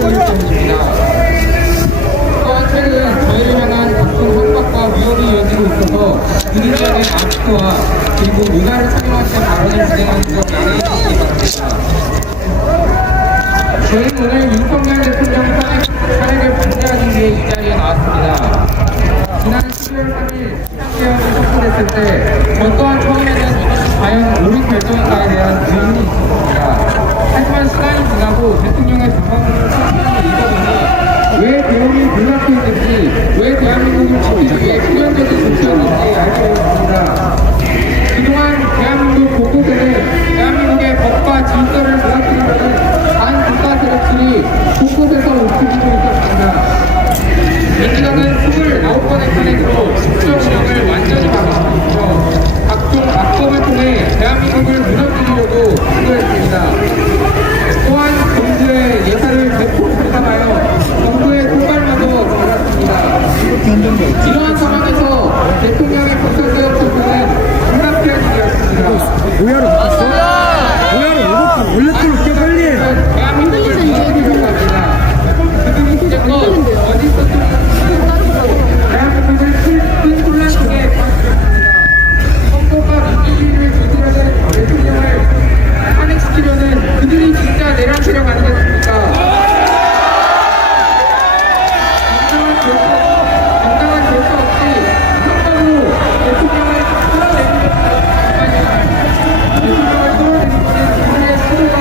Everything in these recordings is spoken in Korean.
때문일 때문입니다. 또한 최근 저희를 향한 각종 협박과 위협이 이어지고 있어서 우리들에게 압수와 그리고 의사를 착용하신 발언을 진행하는 것 양해해 주시기 바랍니다. 저희는 오늘 윤석열 대통령 탄핵을 반대하기 위해 이 자리에 나왔습니다. 지난 12월 3일 시상개헌이 선포됐을 때 저 또한 처음에는 이것이 과연 옳은 결정인가에 대한 의문이 있었습니다. 하지만 시간이 지나고 대통령의 방법을 천천히 읽어보니 왜 대우를 몰랐고 있는지, 왜 대한민국을 지키기 위해 필연적인 조치였는지 알게 되었습니다. 그동안 대한민국 곳곳에는 대한민국의 법과 질서를 무너뜨리려는 반국가 세력들이 곳곳에서 움직이고 있었습니다. 민주당은 29번의 탄핵으로 국정 운영을 완전히 바꾸면서 각종 악법을 통해 대한민국을 무너뜨리려고 시도했습니다. 또한 정부의 예산을 대폭 삭감하여 정부의 손발마도 걸었습니다. 이러한 상황에서 대통령의 법사개혁 정부는 불가피하게 되었습니다. 오야로 바꿨어? 오야로 이것도 원래 또 꽤 빨리 해. 대한민국을 무너뜨리려고 합니다. 지금 이제껏 어디서 대한민국을 큰 혼란 속에 빠뜨렸습니다. 헌법과 민주주의를 조직하는 대통령을 탄핵시키려는 그들이 진짜 내란 세력 아니겠습니까? 정당한 결사 없이 협박으로 대통령을 끌어내는 것은 우리의 시도가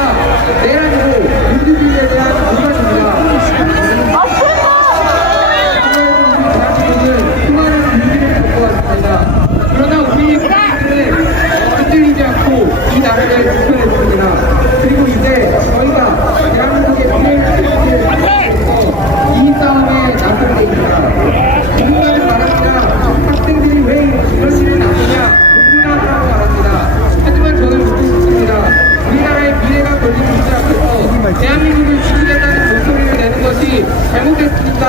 내란이고 민주주의에 대한 위반입니다. 그러나 우리 국민들은 흔들리지 않고 이 나라를 지켜냈습니다. 그리고 이제 저희가 대한민국의 미래를 위해서 이 싸움에 나설 때입니다. 누군가는 말합니다. 학생들이 왜 이런 일을 나서냐? 공부하라고 말합니다. 하지만 저는 묻고 싶습니다. 우리나라의 미래가 걸린 문제 앞에서 대한민국을 지키겠다는 목소리를 내는 것이 잘못됐습니까?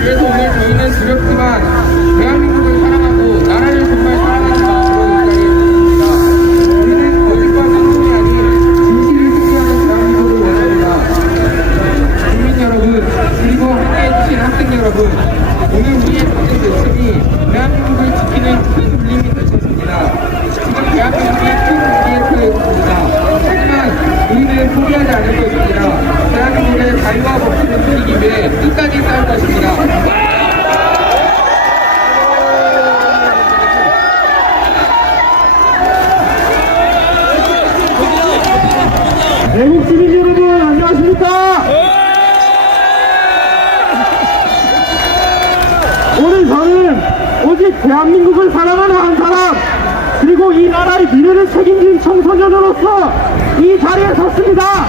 그래서 오늘 저희는 두렵지만 대한민국을 사랑하고 나라를 정말 사랑하는 마음으로 이 자리에 섰습니다. 우리는 거짓과 방송이 아닌 진실을 지키는 대한민국을 원합니다. 국민 여러분, 그리고 함께해주신 학생 여러분, 오늘 우리의 모든 외침이 대한민국을 지키는 큰 울림이 될 것입니다. 지금 대한민국이 큰 위기에 처해 있습니다. 하지만 우리는 포기하지 않을 것입니다. 대한민국의 자유와 법치를 지키기 위해 끝까지 싸울 것입니다. 대국 시민 여러분 안녕하십니까? 오늘 저는 오직 대한민국을 사랑하는 한 사람, 그리고 이 나라의 미래를 책임진 청소년으로서 이 자리에 섰습니다.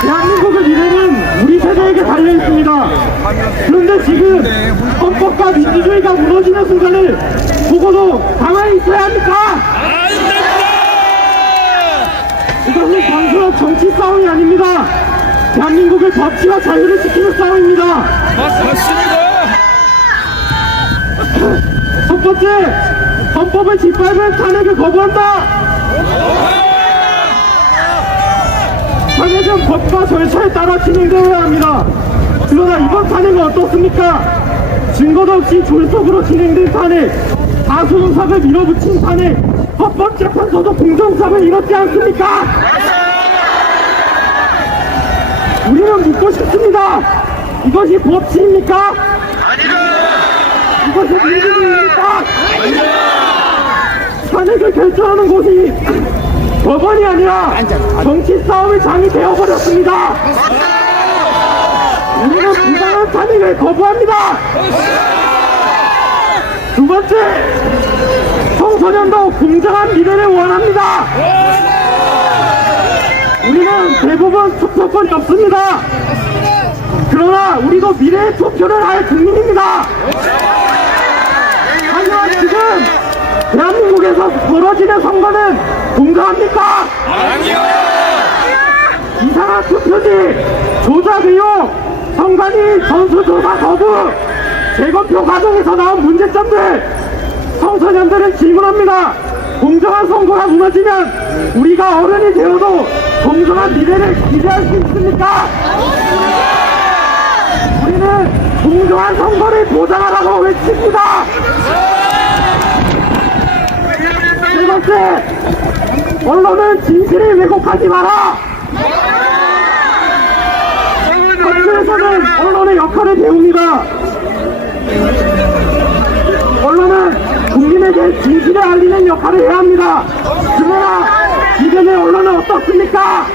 대한민국의 미래는 우리 세대에게 달려있습니다. 그런데 지금 헌법과 민주주의가 무너지는 순간을 보고도 가만히 있어야 합니까? 이것은 단순한 정치 싸움이 아닙니다. 대한민국의 법치와 자유를 지키는 싸움입니다. 맞습니다. 첫 번째, 헌법을 짓밟은 탄핵을 거부한다. 탄핵은 법과 절차에 따라 진행되어야 합니다. 그러나 이번 탄핵은 어떻습니까? 증거도 없이 졸속으로 진행된 탄핵, 다수 의석을 밀어붙인 탄핵, 헌법재판소도 공정성을 이뤘지 않습니까? 우리는 묻고 싶습니다. 이것이 법치입니까? 이것이 민주주의입니까? 탄핵을 결정하는 곳이 법원이 아니라 정치 싸움의 장이 되어버렸습니다. 우리는 부당한 탄핵을 거부합니다. 두 번째, 청소년도 공정한 미래를 원합니다. 우리는 대부분 투표권이 없습니다. 그러나 우리도 미래의 투표를 할 국민입니다. 하지만 지금 대한민국에서 벌어지는 선거는 공정합니까? 아니요. 이상한 투표지, 조작 의혹, 선관위 전수조사 거부, 재검표 과정에서 나온 문제점들, 청소년들은 질문합니다. 공정한 선거가 무너지면 우리가 어른이 되어도 공정한 미래를 기대할 수 있습니까? 우리는 공정한 선거를 보장하라고 외칩니다. 세 번째, 언론은 진실을 왜곡하지 마라. 학교에서는 언론의 역할을 배웁니다. 언론은 국민에게 진실을 알리는 역할을 해야 합니다. 그러나 지금의 언론은 어떻습니까?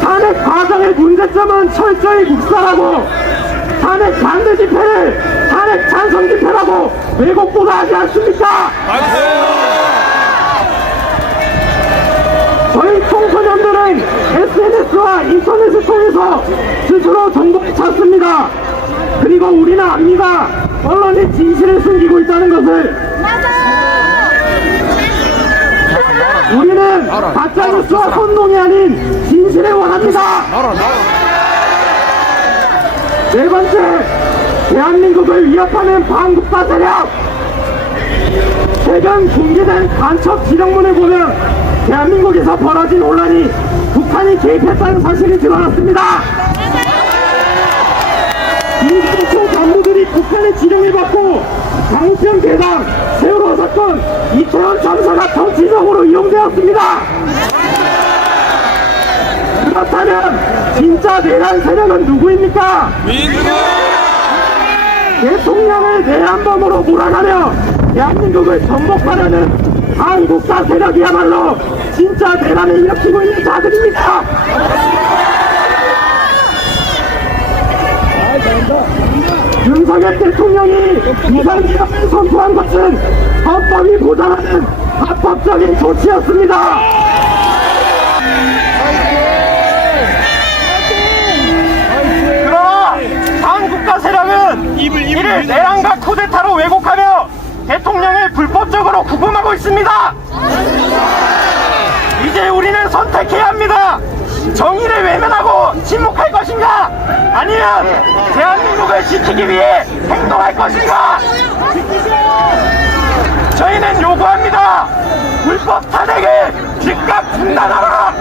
탄핵 과정의 문제점은 철저히 묵살하고 탄핵 반대 집회를 탄핵 찬성 집회라고 왜곡보다 하지 않습니까? 저희 청소년들은 SNS와 인터넷을 통해서 스스로 정보를 찾습니다. 그리고 우리는 압니다. 언론이 진실을 숨기고 있다는 것을. 우리는 가짜뉴스와 선동이 아닌 진실을 원합니다. 네 번째, 대한민국을 위협하는 반국가 세력. 최근 공개된 간첩 지령문을 보면 대한민국에서 벌어진 논란이 북한이 개입했다는 사실이 드러났습니다. 민주노총 간부들이 북한의 지령을 받고 강우평 대당, 세월호 사건, 이태원 참사가 정치적으로 이용되었습니다. 그렇다면 진짜 내란 세력은 누구입니까? 대통령을 내란범으로 몰아가며 대한민국을 전복하려는 한국사 세력이야말로 진짜 내란을 일으키고 있는 자들입니다. 윤석열 대통령이 비상지역을 선포한 것은 헌법이 보장하는 합법적인 조치였습니다. 그러나 한국가 세력은 이를 내란과 쿠데타로 왜곡하며 대통령을 불법적으로 구금하고 있습니다. 이제 우리는 선택해야 합니다. 정의를 외면하고 침묵할 것인가? 아니면 대한민국을 지키기 위해 행동할 것인가? 저희는 요구합니다. 불법 탄핵을 즉각 중단하라.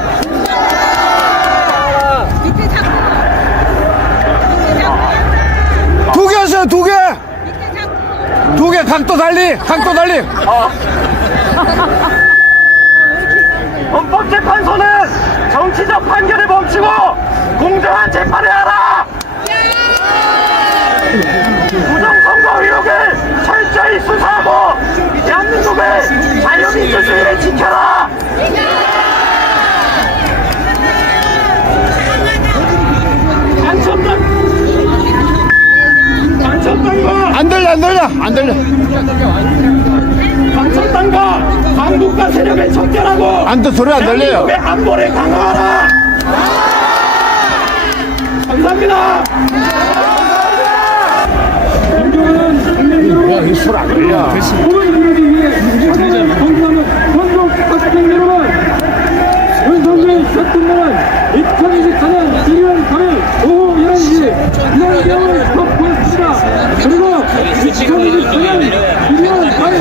두 개 하세요, 두 개. 두 개 각도 달리, 각도 달리. 헌법재판소는 정치적 판결을 멈추고 공정한 재판을 하라. 부정선거 의혹을 철저히 수사하고 대한민국의 자유민주주의를 지켜라. 간첩당과 안 들려, 안 들려, 안 들려. 간첩당과 한국가 세력을 척결하고 안 돼, 소리 안 들려요. 대한민국의 안보를 강화하라. 감사합니다. 야, 이 소리 안 들려. 윤석열 대통령은 2024년 1월 8일 오후 11시 비상계엄을 선포했습니다. 그리고 2024년 1월 8일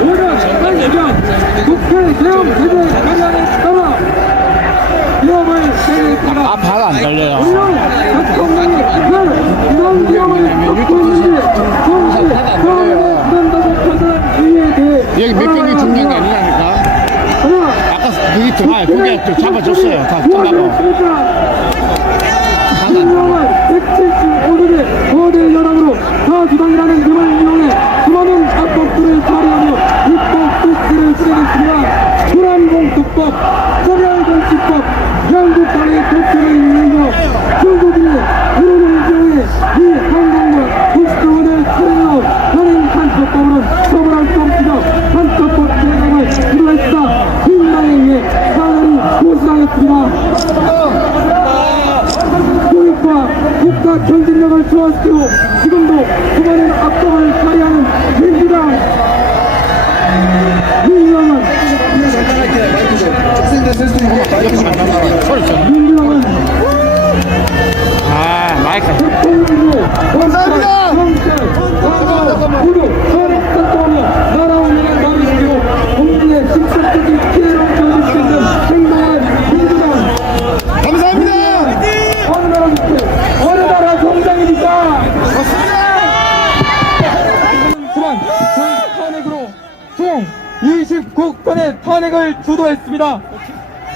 오전 1시경 국회 계엄 제재 결의안에 따라 계엄을 시행했습니다. 발 안 달려요. 우리는 대통령이 비상계엄을 선포했는지 동시 계엄을 한다고 판단한 이유에 대해 여기 몇 경기 중요한 게 아니라니까. 아까 그게 들어와요. 그게 또 잡아줬어요. 다 끝나고. 김영환 175일의 거대 연합으로 다주당이라는 이름을 이용해 수많은 합법들을 발의하며 입법 조치를 진행했습니다. 불안공수법, 서열공시법, 양국간의 조치를 이용하며 중국이 우리는 경우에 이 한국과 국정원을 차례로 현행 간첩법으로는 처벌할 수 없으며 간첩법 제정을 이루었다. 민당에 의해 사안이 고시당했습니다. 국가 경쟁력을 좋아시키고 지금도 수많은 압박을 발휘하는 민주당은 마이크. 감사합니다. 모두 선행성공하며 나라 운영을 마무리시키고 국민의 직접적인 피해를 받을 수 있는 행동한 민주당. 감사합니다. 어느 나라 국회, 어느 나라 정당입니까? 수만 탄핵으로 총 29건의 탄핵을 주도했습니다.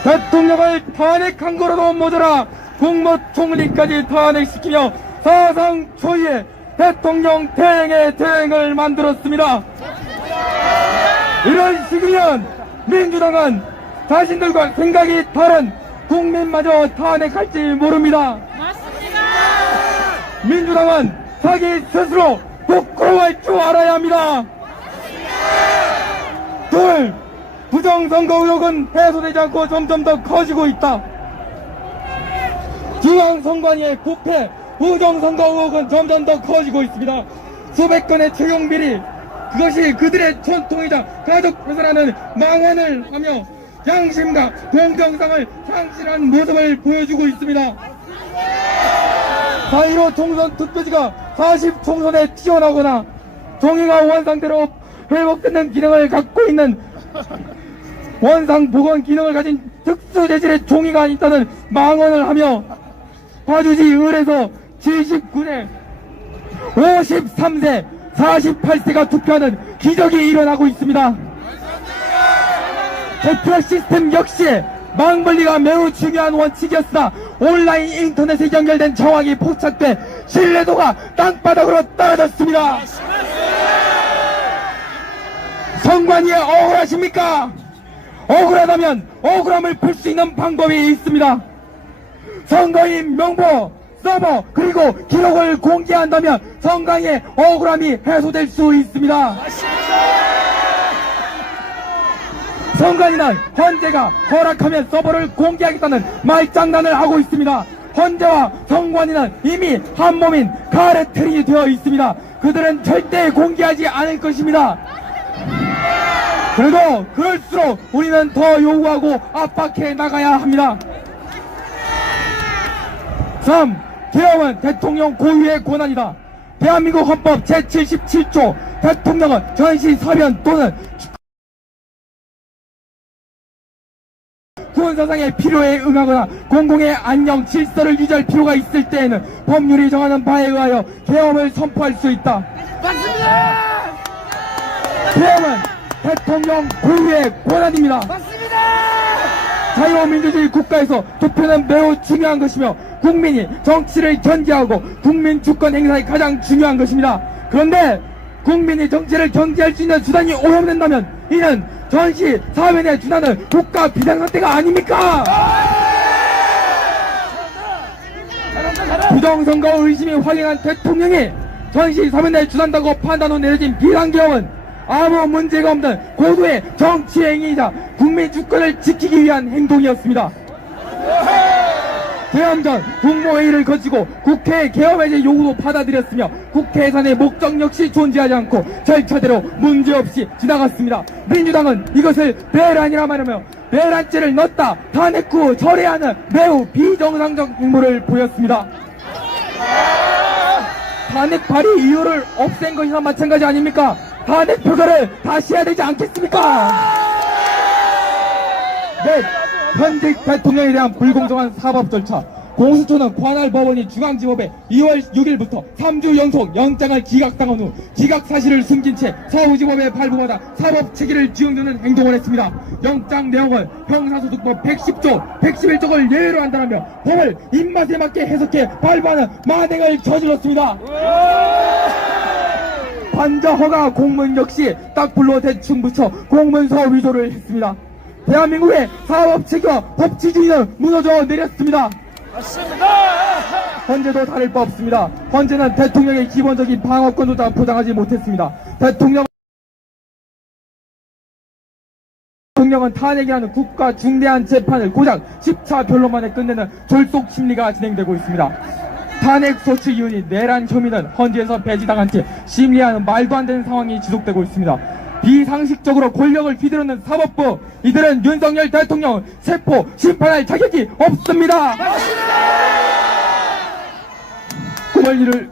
대통령을 탄핵한 거로도 모자라 국무총리까지 탄핵시키며 사상 초유의 대통령 대행의 대행을 만들었습니다. 이런 식이면 민주당은 자신들과 생각이 다른 국민마저 탄핵할지 모릅니다. 민주당은 자기 스스로 부끄러워할 줄 알아야 합니다. 둘, 부정선거 의혹은 해소되지 않고 점점 더 커지고 있다. 중앙선관위의 부패, 부정선거 의혹은 점점 더 커지고 있습니다. 수백 건의 채용 비리, 그것이 그들의 전통이자 가족 훼손하는 망언을 하며 양심과 공정성을 상실한 모습을 보여주고 있습니다. 4.15 총선 투표지가 40 총선에 튀어나오거나 종이가 원상대로 회복되는 기능을 갖고 있는 원상 복원 기능을 가진 특수 재질의 종이가 있다는 망언을 하며 파주시 을에서 79세, 53세, 48세가 투표하는 기적이 일어나고 있습니다. 개표 시스템 역시 망분리가 매우 중요한 원칙이었으나 온라인 인터넷에 연결된 정황이 포착돼 신뢰도가 땅바닥으로 떨어졌습니다. 선관위에 억울하십니까? 억울하다면 억울함을 풀 수 있는 방법이 있습니다. 선거인 명부, 서버, 그리고 기록을 공개한다면 선관위의 억울함이 해소될 수 있습니다. 선관위는 헌재가 허락하면 서버를 공개하겠다는 말장난을 하고 있습니다. 헌재와 선관위는 이미 한 몸인 카르텔이 되어 있습니다. 그들은 절대 공개하지 않을 것입니다. 그래도 그럴수록 우리는 더 요구하고 압박해 나가야 합니다. 3. 개헌은 대통령 고유의 권한이다. 대한민국 헌법 제77조 대통령은 전시 사변 또는 구원사상의 필요에 응하거나 공공의 안녕 질서를 유지할 필요가 있을 때에는 법률이 정하는 바에 의하여 개헌을 선포할 수 있다. 맞습니다. 개헌은 대통령 고유의 권한입니다. 맞습니다. 자유민주주의 국가에서 투표는 매우 중요한 것이며 국민이 정치를 견제하고 국민 주권 행사에 가장 중요한 것입니다. 그런데 국민이 정치를 견제할 수 있는 수단이 오염된다면 이는 전시 사변에 준하는 국가 비상사태가 아닙니까? 부정선거 의심이 확인한 대통령이 전시 사변에 준한다고 판단 후 내려진 비상계엄은 아무 문제가 없는 고도의 정치행위이자 국민 주권을 지키기 위한 행동이었습니다. 개헌 전 국무회의를 거치고 국회 개헌 해제 요구도 받아들였으며 국회 예산의 목적 역시 존재하지 않고 절차대로 문제없이 지나갔습니다. 민주당은 이것을 내란이라 말하며 내란죄를 넣었다 탄핵 후 철회하는 매우 비정상적 행보를 보였습니다. 탄핵 발의 이유를 없앤 것이나 마찬가지 아닙니까? 탄핵 표결을 다시 해야 되지 않겠습니까? 네, 현직 대통령에 대한 불공정한 사법 절차. 공수처는 관할 법원이 중앙지법에 2월 6일부터 3주 연속 영장을 기각당한 후 기각 사실을 숨긴 채 서울지법에 발부받아 사법 체계를 지원하는 행동을 했습니다. 영장 내용은 형사소송법 110조, 111조를 예외로 한다며 법을 입맛에 맞게 해석해 발부하는 만행을 저질렀습니다. 관저 허가 공문 역시 딱불로 대충 붙여 공문서 위조를 했습니다. 대한민국의 사법체계와 법치주의는 무너져 내렸습니다. 맞습니다. 헌재도 다를 바 없습니다. 헌재는 대통령의 기본적인 방어권도 보장하지 못했습니다. 대통령은 탄핵이라는 국가 중대한 재판을 고작 10차 변론 만에 끝내는 졸속 심리가 진행되고 있습니다. 탄핵 소추 이윤이 내란 혐의는 헌재에서 배제당한 채 심리하는 말도 안 되는 상황이 지속되고 있습니다. 비상식적으로 권력을 휘두르는 사법부, 이들은 윤석열 대통령을 세포 심판할 자격이 없습니다.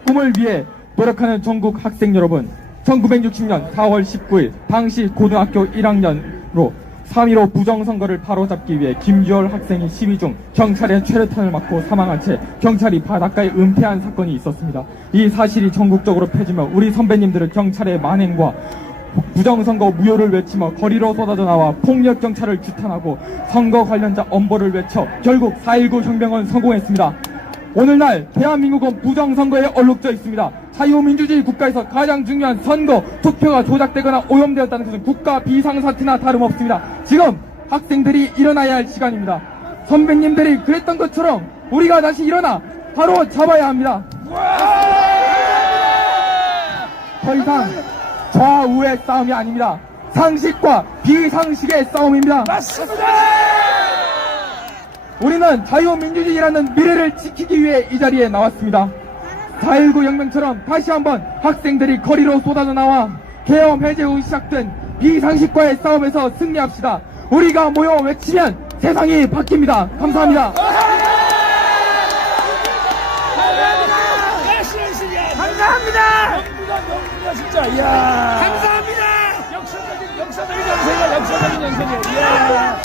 꿈을 위해 노력하는 전국 학생 여러분, 1960년 4월 19일 당시 고등학교 1학년으로 3.15 부정선거를 바로잡기 위해 김주열 학생이 시위 중 경찰의 최루탄을 맞고 사망한 채 경찰이 바닷가에 은폐한 사건이 있었습니다. 이 사실이 전국적으로 펴지며 우리 선배님들은 경찰의 만행과 부정선거 무효를 외치며 거리로 쏟아져 나와 폭력 경찰을 규탄하고 선거 관련자 엄벌을 외쳐 결국 4.19 혁명은 성공했습니다. 오늘날 대한민국은 부정선거에 얼룩져 있습니다. 자유민주주의 국가에서 가장 중요한 선거, 투표가 조작되거나 오염되었다는 것은 국가 비상사태나 다름없습니다. 지금 학생들이 일어나야 할 시간입니다. 선배님들이 그랬던 것처럼 우리가 다시 일어나 바로 잡아야 합니다. 더 이상 좌우의 싸움이 아닙니다. 상식과 비상식의 싸움입니다. 우리는 자유민주주의라는 미래를 지키기 위해 이 자리에 나왔습니다. 4.19 혁명처럼 다시 한번 학생들이 거리로 쏟아져 나와 계엄 해제 후 시작된 비상식과의 싸움에서 승리합시다. 우리가 모여 외치면 세상이 바뀝니다. 감사합니다. 감사합니다. 영부가 진짜 이야. 감사합니다. 역사적인 연세가 역사적인 연세네요. 이야.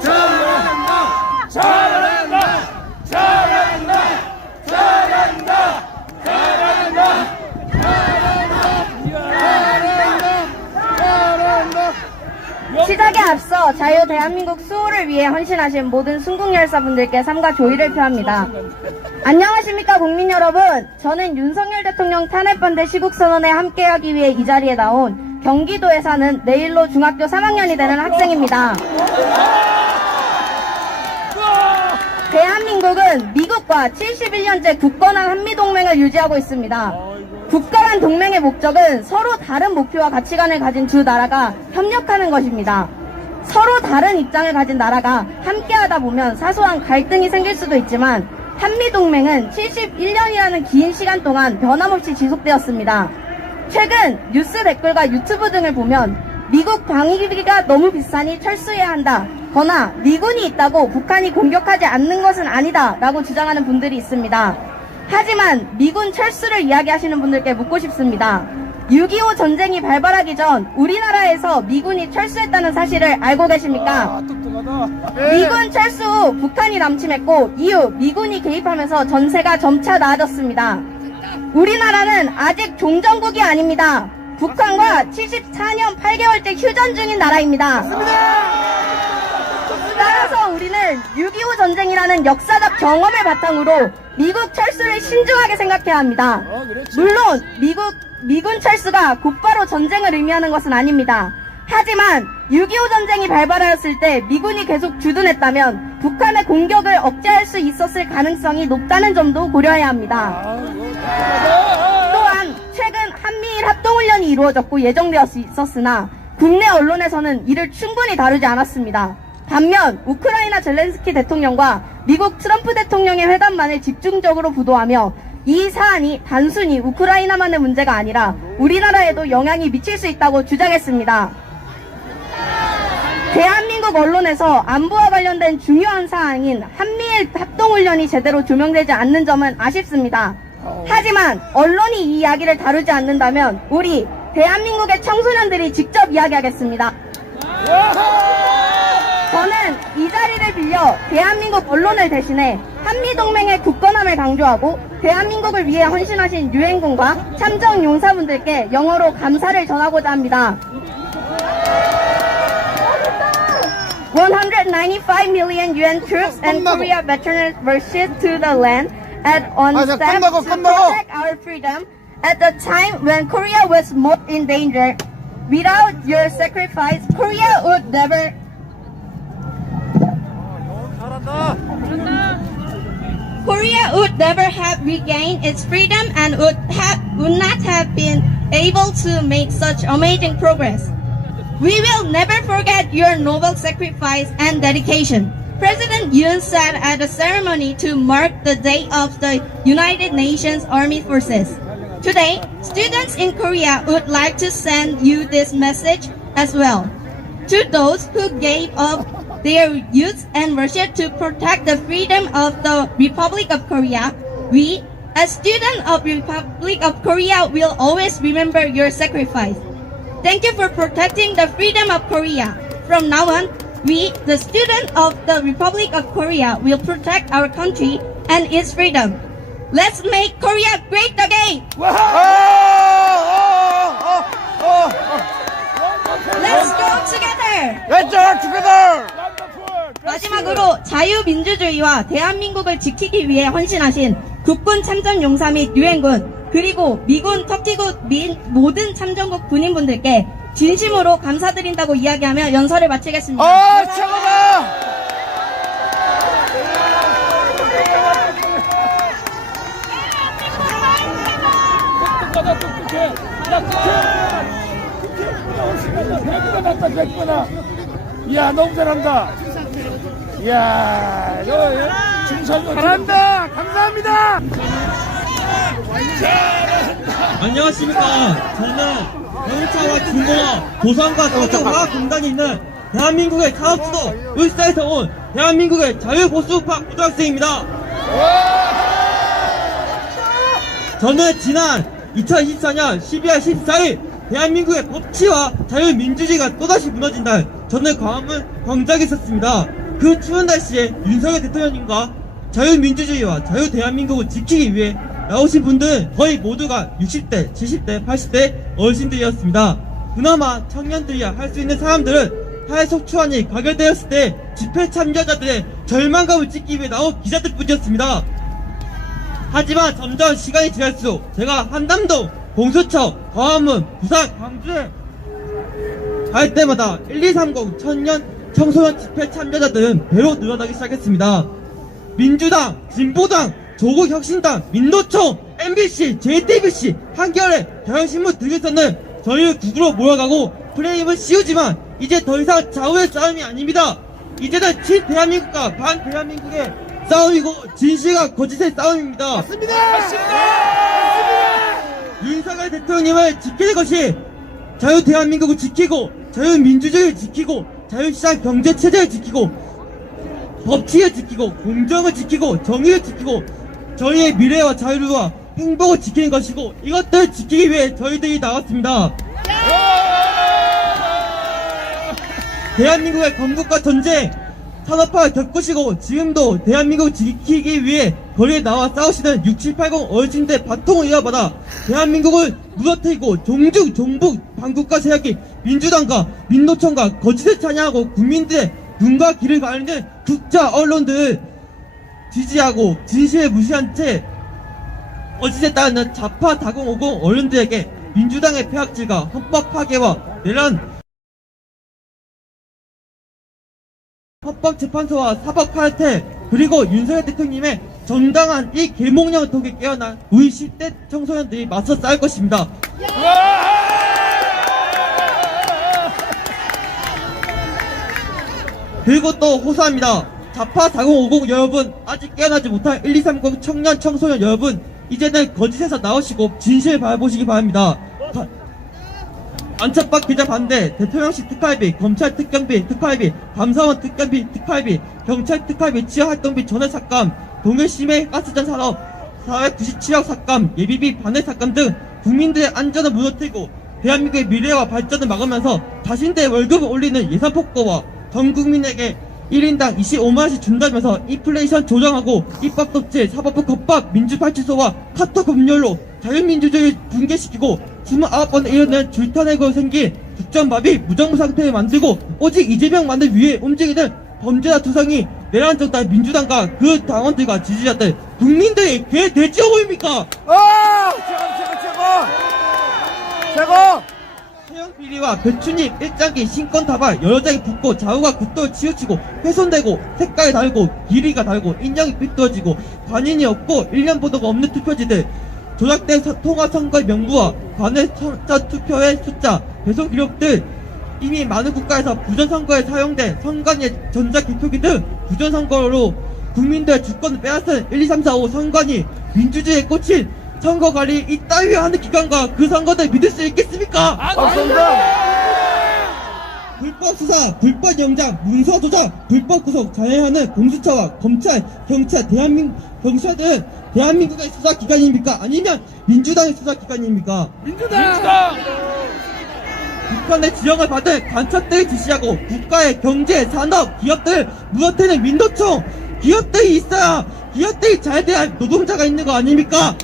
잘한다. 잘한다. 잘한다. 잘한다. 잘한다. 잘한다. 시작에 앞서 자유 대한민국 수호를 위해 헌신하신 모든 순국열사분들께 삼가 조의를 표합니다. 안녕하십니까 국민 여러분. 저는 윤석열 대통령 탄핵반대 시국선언에 함께하기 위해 이 자리에 나온 경기도에 사는 내일로 중학교 3학년이 되는 학생입니다. 대한민국은 미국과 71년째 굳건한 한미동맹을 유지하고 있습니다. 굳건한 동맹의 목적은 서로 다른 목표와 가치관을 가진 두 나라가 협력하는 것입니다. 서로 다른 입장을 가진 나라가 함께하다 보면 사소한 갈등이 생길 수도 있지만 한미동맹은 71년이라는 긴 시간 동안 변함없이 지속되었습니다. 최근 뉴스 댓글과 유튜브 등을 보면 미국 방위비가 너무 비싸니 철수해야 한다. 거나 미군이 있다고 북한이 공격하지 않는 것은 아니다 라고 주장하는 분들이 있습니다. 하지만 미군 철수를 이야기하시는 분들께 묻고 싶습니다. 6.25 전쟁이 발발하기 전 우리나라에서 미군이 철수했다는 사실을 알고 계십니까? 미군 철수 후 북한이 남침했고 이후 미군이 개입하면서 전세가 점차 나아졌습니다. 우리나라는 아직 종전국이 아닙니다. 북한과 74년 8개월째 휴전 중인 나라입니다. 따라서 우리는 6.25 전쟁이라는 역사적 경험을 바탕으로 미국 철수를 신중하게 생각해야 합니다. 물론 미군 철수가 곧바로 전쟁을 의미하는 것은 아닙니다. 하지만 6.25 전쟁이 발발하였을 때 미군이 계속 주둔했다면 북한의 공격을 억제할 수 있었을 가능성이 높다는 점도 고려해야 합니다. 또한 최근 한미일 합동훈련이 이루어졌고 예정되어 있었으나 국내 언론에서는 이를 충분히 다루지 않았습니다. 반면 우크라이나 젤렌스키 대통령과 미국 트럼프 대통령의 회담만을 집중적으로 보도하며 이 사안이 단순히 우크라이나만의 문제가 아니라 우리나라에도 영향이 미칠 수 있다고 주장했습니다. 대한민국 언론에서 안보와 관련된 중요한 사항인 한미일 합동훈련이 제대로 조명되지 않는 점은 아쉽습니다. 하지만 언론이 이 이야기를 다루지 않는다면 우리 대한민국의 청소년들이 직접 이야기하겠습니다. 저는 이 자리를 빌려 대한민국 언론을 대신해 한미동맹의 굳건함을 강조하고 대한민국을 위해 헌신하신 유엔군과 참전 용사분들께 영어로 감사를 전하고자 합니다. 195 million UN troops and Korea veterans were shipped to the land on steps to protect our freedom at the time when Korea was most in danger. Without your sacrifice, Korea would never have regained its freedom and would not have been able to make such amazing progress. We will never forget your noble sacrifice and dedication. President Yoon said at the ceremony to mark the day of the United Nations Armed Forces. Today, students in Korea would like to send you this message as well. To those who gave up their youth and worship to protect the freedom of the Republic of Korea, we, as students of Republic of Korea, will always remember your sacrifice. Thank you for protecting the freedom of Korea. From now on, we, the students of the Republic of Korea, will protect our country and its freedom. Let's make Korea great again! Let's go together! Let's go together! 마지막으로 자유민주주의와 대한민국을 지키기 위해 헌신하신 국군 참전용사 및 유엔군, 그리고 미군, 터키군 및 모든 참전국 군인분들께 진심으로 감사드린다고 이야기하며 연설을 마치겠습니다. 최고다! 이야, 너무 잘한다. 이야, 이거 잘한다. 감사합니다. 안녕하십니까. 저는 경찰과 중공업, 도산과 서울화학공단이 있는 대한민국의 사업수도 울산에서 온 대한민국의 자유보수파 고등학생입니다. 저는 지난 2024년 12월 14일 대한민국의 법치와 자유민주주의가 또다시 무너진 날, 저는 광장에 있었습니다. 그 추운 날씨에 윤석열 대통령님과 자유민주주의와 자유대한민국을 지키기 위해 나오신 분들은 거의 모두가 60대, 70대, 80대 어르신들이었습니다. 그나마 청년들이야 할 수 있는 사람들은 탈속초안이 가결되었을 때 집회 참여자들의 절망감을 찍기 위해 나온 기자들 뿐이었습니다. 하지만 점점 시간이 지날수록 제가 한남동, 공수처, 광화문, 부산, 광주에 갈 때마다 1230 청년, 청소년 집회 참여자들은 배로 늘어나기 시작했습니다. 민주당, 진보당, 조국혁신당, 민노총, MBC, JTBC, 한겨레, 경향신문 등에서는 저희를 국으로 몰아가고 프레임을 씌우지만 이제 더 이상 좌우의 싸움이 아닙니다. 이제는 친대한민국과 반대한민국의 싸움이고 진실과 거짓의 싸움입니다. 맞습니다! 윤석열 대통령님을 지키는 것이 자유대한민국을 지키고 자유민주주의를 지키고 자유시장 경제체제를 지키고 법치를 지키고 공정을 지키고 정의를 지키고 저희의 미래와 자유와 행복을 지키는 것이고, 이것들을 지키기 위해 저희들이 나왔습니다. 대한민국의 건국과 전쟁, 산업화를 겪으시고 지금도 대한민국을 지키기 위해 거리에 나와 싸우시는 6780 어르신들의 바통을 이어받아 대한민국을 무너뜨리고 종중, 종북, 반국가 세력이 민주당과 민노총과 거짓을 찬양하고 국민들의 눈과 귀를 가리는 국자 언론들을 지지하고 진실을 무시한 채 거짓에 따르는 좌파 4050 어른들에게 민주당의 폐악질과 헌법 파괴와 내란 헌법재판소와 사법카르텔, 그리고 윤석열 대통령님의 정당한 이 계몽령을 통해 깨어난 우리 10대 청소년들이 맞서 싸울 것입니다. 그리고 또 호소합니다. 좌파 4050 여러분, 아직 깨어나지 못한 1230 청년 청소년 여러분, 이제는 거짓에서 나오시고 진실을 바라보시기 바랍니다. 안철박 기자 반대, 대통령실 특활비, 검찰 특경비, 특활비, 감사원 특경비, 특활비, 경찰 특활비, 지하활동비 전액 삭감, 동해심해 가스전 산업 497억 삭감, 예비비 반액 삭감 등 국민들의 안전을 무너뜨리고 대한민국의 미래와 발전을 막으면서 자신들의 월급을 올리는 예산 폭거와 전 국민에게 1인당 25만원씩 준다면서 인플레이션 조정하고 입법 독재, 사법부 겁박, 민주발치소와 카톡 법률로 자유민주주의를 붕괴시키고 29번에 이르는 줄타내고 생긴 국정마비 무정부 상태에 만들고 오직 이재명 만들 위해 움직이는 범죄자 투성이 내란정당 민주당과 그 당원들과 지지자들, 국민들이 개 돼지어 보입니까? 최고! 채용 비리와 배추잎, 일장기, 신권 다발 여러 장이 붙고 좌우가 굿돌 치우치고 훼손되고 색깔이 다르고 길이가 다르고 인형이 삐뚤어지고 관인이 없고 1년 보도가 없는 투표지들, 조작된 통화선거의 명부와 관외 투표의 숫자, 배송 기록들, 이미 많은 국가에서 부정선거에 사용된 선관위의 전자개표기 등 부정선거로 국민들의 주권을 빼앗은 1, 2, 3, 4, 5 선관위 민주주의에 꽂힌 선거관리 이따위 하는 기관과 그 선거들 믿을 수 있겠습니까? 불법 수사, 불법 영장, 문서 조작, 불법 구속 자행하는 공수처와 검찰, 경찰, 경찰들은 대한민국의 수사기관입니까? 아니면 민주당의 수사기관입니까? 민주당! 북한의 지령을 받은 관찰들이 지시하고 국가의 경제, 산업, 기업들을 무너뜨리는 민노총 기업들이 있어야 기업들이 잘 돼야 노동자가 있는 거 아닙니까?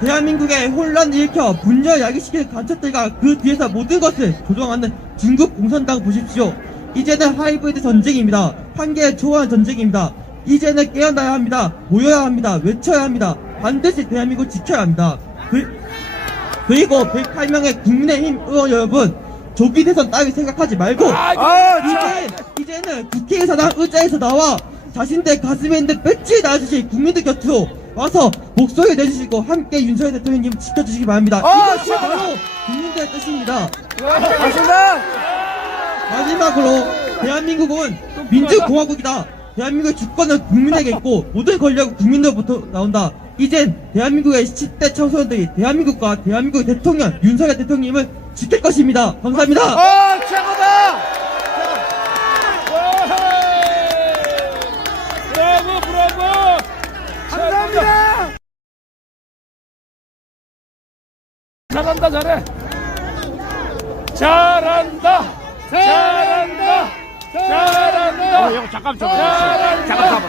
대한민국에 혼란을 일으켜 분열 야기시키는 관찰들과 그 뒤에서 모든 것을 조종하는 중국 공산당 보십시오. 이제는 하이브리드 전쟁입니다. 한계에 초월한 전쟁입니다. 이제는 깨어나야 합니다. 모여야 합니다. 외쳐야 합니다. 반드시 대한민국을 지켜야 합니다. 그리고 108명의 국민의힘 의원 여러분, 조기 대선 따위 생각하지 말고 이제는 국회의사당 의자에서 나와 자신들 가슴에 있는 배지를 달아주실 국민들 곁으로 와서 목소리 내주시고 함께 윤석열 대통령님 지켜주시기 바랍니다. 이것이 바로 국민들의 뜻입니다. 마지막으로 대한민국은 민주공화국이다. 대한민국의 주권은 국민에게 있고 모든 권력은 국민들로부터 나온다. 이젠 대한민국의 10대 청소년들이 대한민국과 대한민국의 대통령 윤석열 대통령님을 지킬 것입니다. 감사합니다. 최고다! 브라보! 감사합니다! 잘한다, 잘해! 잘한다! 형 잠깐 잡아달라. 잘한다!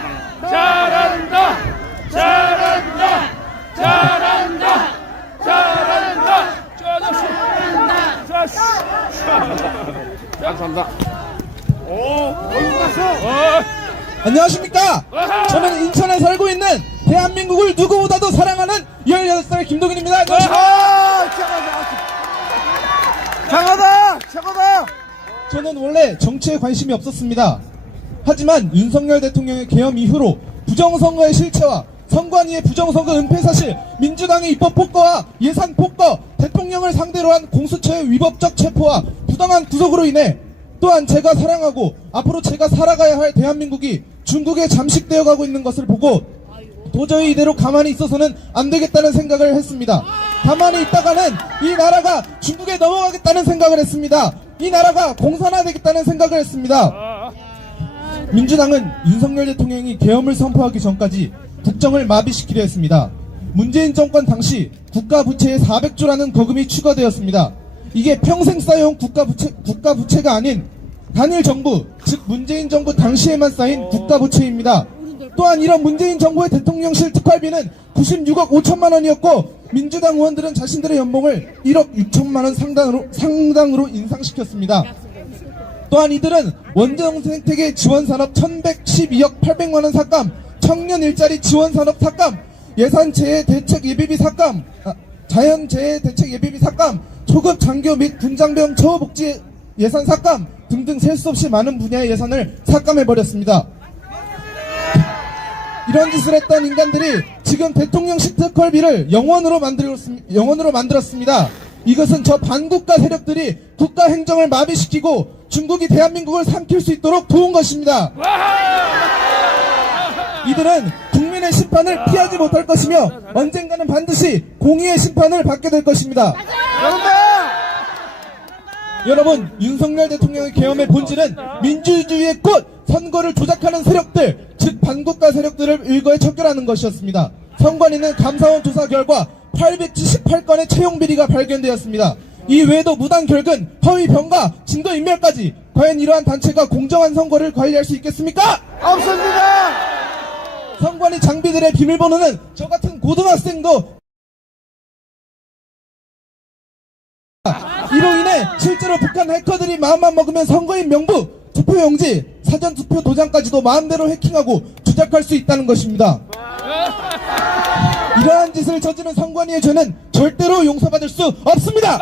감사합니다. 안녕하십니까? 저는 인천에 살고 있는 대한민국을 누구보다도 사랑하는 18살 김동인입니다. 장하다! 최고다! 저는 원래 정치에 관심이 없었습니다. 하지만 윤석열 대통령의 계엄 이후로 부정선거의 실체와 선관위의 부정선거 은폐 사실, 민주당의 입법 폭거와 예산 폭거, 대통령을 상대로 한 공수처의 위법적 체포와 부당한 구속으로 인해 또한 제가 사랑하고 앞으로 제가 살아가야 할 대한민국이 중국에 잠식되어 가고 있는 것을 보고 도저히 이대로 가만히 있어서는 안 되겠다는 생각을 했습니다. 가만히 있다가는 이 나라가 중국에 넘어가겠다는 생각을 했습니다. 이 나라가 공산화되겠다는 생각을 했습니다. 민주당은 윤석열 대통령이 계엄을 선포하기 전까지 국정을 마비시키려 했습니다. 문재인 정권 당시 국가 부채에 400조라는 거금이 추가되었습니다. 이게 평생 쌓여온 국가 부채가 아닌 단일 정부, 즉 문재인 정부 당시에만 쌓인 국가 부채입니다. 또한 이런 문재인 정부의 대통령실 특활비는 96억 5천만 원이었고 민주당 의원들은 자신들의 연봉을 1억 6천만 원 상당으로 인상시켰습니다. 또한 이들은 원정 생태계 지원산업 1112억 800만 원 삭감, 청년 일자리 지원산업 삭감, 예산재해 대책 예비비 삭감, 자연재해 대책 예비비 삭감, 초급 장교 및 군장병 처우복지 예산 삭감 등등 셀 수 없이 많은 분야의 예산을 삭감해버렸습니다. 이런 짓을 했던 인간들이 지금 대통령실 특활비를 영원으로 만들었습니다. 이것은 저 반국가 세력들이 국가 행정을 마비시키고 중국이 대한민국을 삼킬 수 있도록 도운 것입니다. 이들은 국민의 심판을 피하지 못할 것이며 언젠가는 반드시 공의의 심판을 받게 될 것입니다. 여러분, 윤석열 대통령의 계엄의 본질은 민주주의의 꽃, 선거를 조작하는 세력들, 즉 반국가 세력들을 일거에 척결하는 것이었습니다. 선관위는 감사원 조사 결과 878건의 채용 비리가 발견되었습니다. 이 외에도 무단 결근, 허위 병가, 증거인멸까지. 과연 이러한 단체가 공정한 선거를 관리할 수 있겠습니까? 없습니다! 선관위 장비들의 비밀번호는 저 같은 고등학생도 이로 인해 실제로 북한 해커들이 마음만 먹으면 선거인 명부, 투표용지, 사전투표 도장까지도 마음대로 해킹하고 조작할 수 있다는 것입니다. 이러한 짓을 저지른 선관위의 죄는 절대로 용서받을 수 없습니다.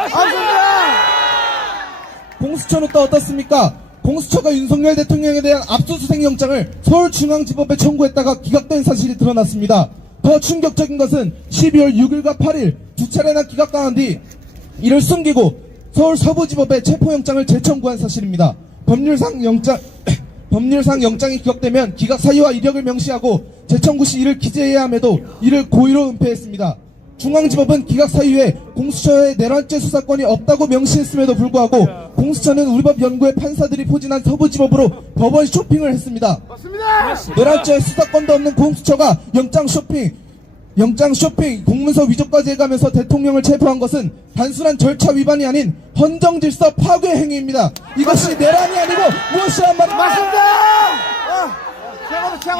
공수처는 또 어떻습니까? 공수처가 윤석열 대통령에 대한 압수수색 영장을 서울중앙지법에 청구했다가 기각된 사실이 드러났습니다. 더 충격적인 것은 12월 6일과 8일 두 차례나 기각당한 뒤 이를 숨기고 서울 서부지법에 체포영장을 재청구한 사실입니다. 법률상 영장이 기각되면 기각 사유와 이력을 명시하고 재청구 시 이를 기재해야 함에도 이를 고의로 은폐했습니다. 중앙지법은 기각 사유에 공수처의 내란죄 수사권이 없다고 명시했음에도 불구하고 공수처는 우리법 연구의 판사들이 포진한 서부지법으로 법원 쇼핑을 했습니다. 내란죄 수사권도 없는 공수처가 영장 쇼핑, 공문서 위조까지 해가면서 대통령을 체포한 것은 단순한 절차 위반이 아닌 헌정질서 파괴 행위입니다. 이것이 내란이 아니고 무엇이란 말입니까? 맞습니다!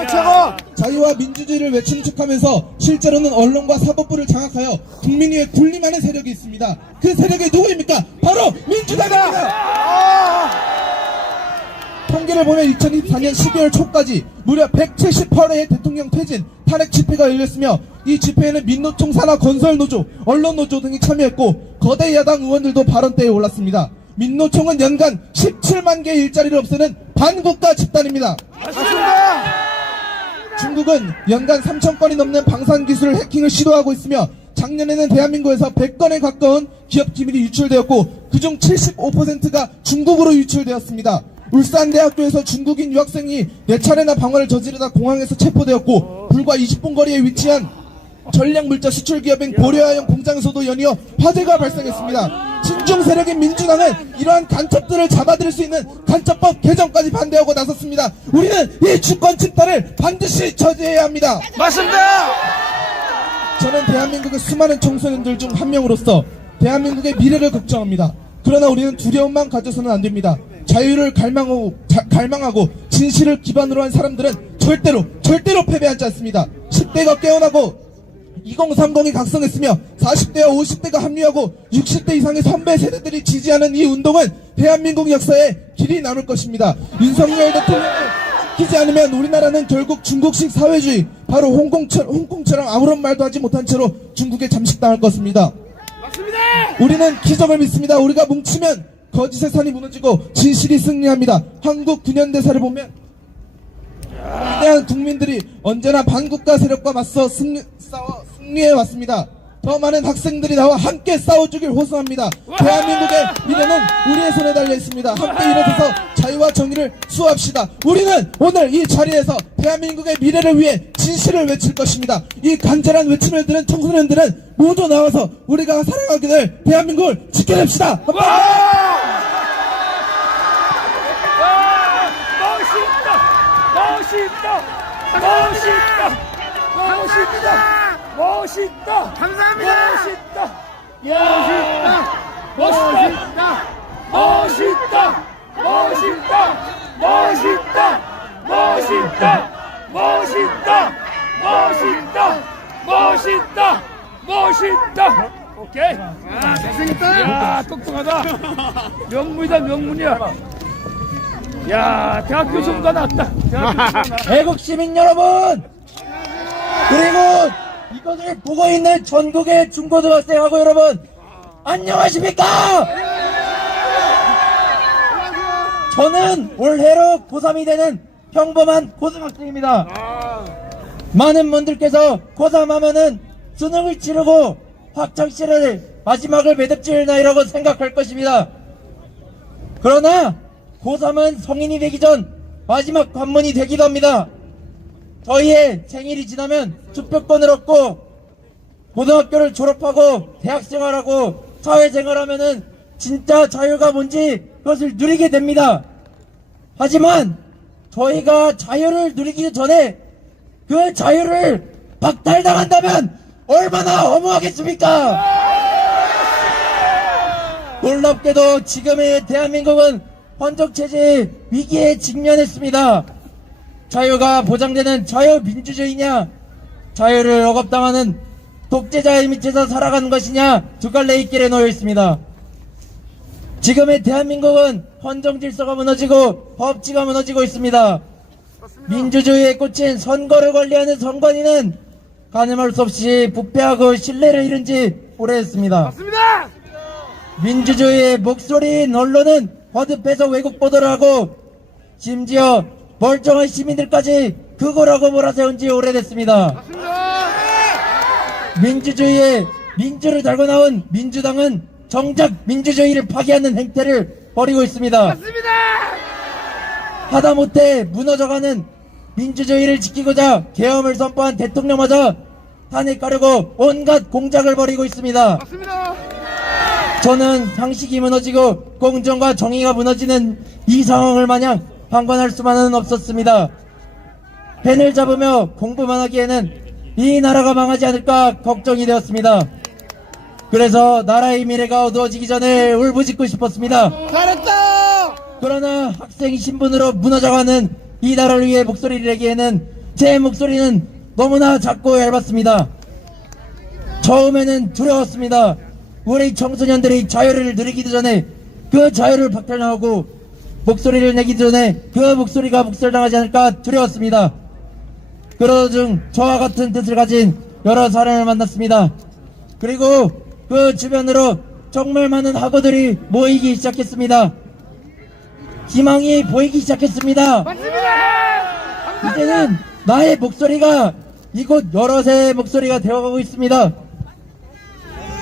최고! 자유와 민주주의를 외치는 척하면서 실제로는 언론과 사법부를 장악하여 국민 위에 군림하는 세력이 있습니다. 그 세력이 누구입니까? 바로 민주당입니다. 통계를 보면 2024년 12월 초까지 무려 178회의 대통령 퇴진, 탄핵 집회가 열렸으며 이 집회에는 민노총 산하 건설노조, 언론노조 등이 참여했고 거대 야당 의원들도 발언대에 올랐습니다. 민노총은 연간 17만 개의 일자리를 없애는 반국가 집단입니다. 맞습니다! 중국은 연간 3,000건이 넘는 방산기술 해킹을 시도하고 있으며 작년에는 대한민국에서 100건에 가까운 기업 기밀이 유출되었고 그중 75%가 중국으로 유출되었습니다. 울산대학교에서 중국인 유학생이 4차례나 방화를 저지르다 공항에서 체포되었고 불과 20분 거리에 위치한 전략물자 수출기업인 고려아연 공장에서도 연이어 화재가 발생했습니다. 친중 세력인 민주당은 이러한 간첩들을 잡아들일 수 있는 간첩법 개정까지 반대하고 나섰습니다. 우리는 이 주권 침탈을 반드시 저지해야 합니다. 맞습니다! 저는 대한민국의 수많은 청소년들 중 한 명으로서 대한민국의 미래를 걱정합니다. 그러나 우리는 두려움만 가져서는 안 됩니다. 자유를 갈망하고 진실을 기반으로 한 사람들은 절대로 패배하지 않습니다. 10대가 깨어나고 2030이 각성했으며 40대와 50대가 합류하고 60대 이상의 선배 세대들이 지지하는 이 운동은 대한민국 역사에 길이 남을 것입니다. 윤석열 대통령을 지키지 않으면 우리나라는 결국 중국식 사회주의, 바로 홍콩처럼 아무런 말도 하지 못한 채로 중국에 잠식당할 것입니다. 우리는 기적을 믿습니다. 우리가 뭉치면 거짓의 산이 무너지고 진실이 승리합니다. 한국 9년대사를 보면 위대한 국민들이 언제나 반국가 세력과 맞서 승리해왔습니다. 더 많은 학생들이 나와 함께 싸워주길 호소합니다. 대한민국의 미래는 우리의 손에 달려있습니다. 함께 일어서서 자유와 정의를 수호합시다. 우리는 오늘 이 자리에서 대한민국의 미래를 위해 진실을 외칠 것입니다. 이 간절한 외침을 들은 청소년들은 모두 나와서 우리가 살아가게 될 대한민국을 지켜냅시다. 멋있다! 감사합니다! 멋있다! 오케이? 잘생겼다! 야, 똑똑하다! 명문이다, 명문이야! 야, 대학교 정도 나왔다! 애국 시민 여러분, 그리고 이것을 보고 있는 전국의 중고등학생하고 여러분, 안녕하십니까? 저는 올해로 고3이 되는 평범한 고등학생입니다. 많은 분들께서 고3하면은 수능을 치르고 학창시절의 마지막을 매듭지을 나이라고 생각할 것입니다. 그러나 고3은 성인이 되기 전 마지막 관문이 되기도 합니다. 저희의 생일이 지나면 투표권을 얻고 고등학교를 졸업하고 대학생활하고 사회생활하면은 진짜 자유가 뭔지 그것을 누리게 됩니다. 하지만 저희가 자유를 누리기 전에 그 자유를 박탈당한다면 얼마나 허무하겠습니까? 놀랍게도 지금의 대한민국은 헌정체제의 위기에 직면했습니다. 자유가 보장되는 자유민주주의냐, 자유를 억압당하는 독재자의 밑에서 살아가는 것이냐, 두 갈래의 길에 놓여 있습니다. 지금의 대한민국은 헌정질서가 무너지고 법치가 무너지고 있습니다. 민주주의에 꽂힌 선거를 관리하는 선관위는 가늠할 수 없이 부패하고 신뢰를 잃은 지 오래됐습니다. 민주주의의 목소리인 언론은 거듭해서 왜곡 보도를 하고 심지어 멀쩡한 시민들까지 극우라고 몰아세운 지 오래됐습니다. 민주주의에 민주를 달고 나온 민주당은 정작 민주주의를 파괴하는 행태를 벌이고 있습니다. 맞습니다. 하다못해 무너져가는 민주주의를 지키고자 계엄을 선포한 대통령마저 탄핵하려고 온갖 공작을 벌이고 있습니다. 맞습니다. 저는 상식이 무너지고 공정과 정의가 무너지는 이 상황을 마냥 방관할 수만은 없었습니다. 펜을 잡으며 공부만 하기에는 이 나라가 망하지 않을까 걱정이 되었습니다. 그래서 나라의 미래가 어두워지기 전에 울부짖고 싶었습니다. 잘했다. 그러나 학생 신분으로 무너져가는 이 나라를 위해 목소리를 내기에는 제 목소리는 너무나 작고 얇았습니다. 처음에는 두려웠습니다. 우리 청소년들이 자유를 누리기도 전에 그 자유를 박탈당하고 목소리를 내기 전에 그 목소리가 목설당하지 않을까 두려웠습니다. 그러던 중 저와 같은 뜻을 가진 여러 사람을 만났습니다. 그리고 그 주변으로 정말 많은 학우들이 모이기 시작했습니다. 희망이 보이기 시작했습니다. 맞습니다. 이제는 나의 목소리가 이곳 여럿의 목소리가 되어가고 있습니다.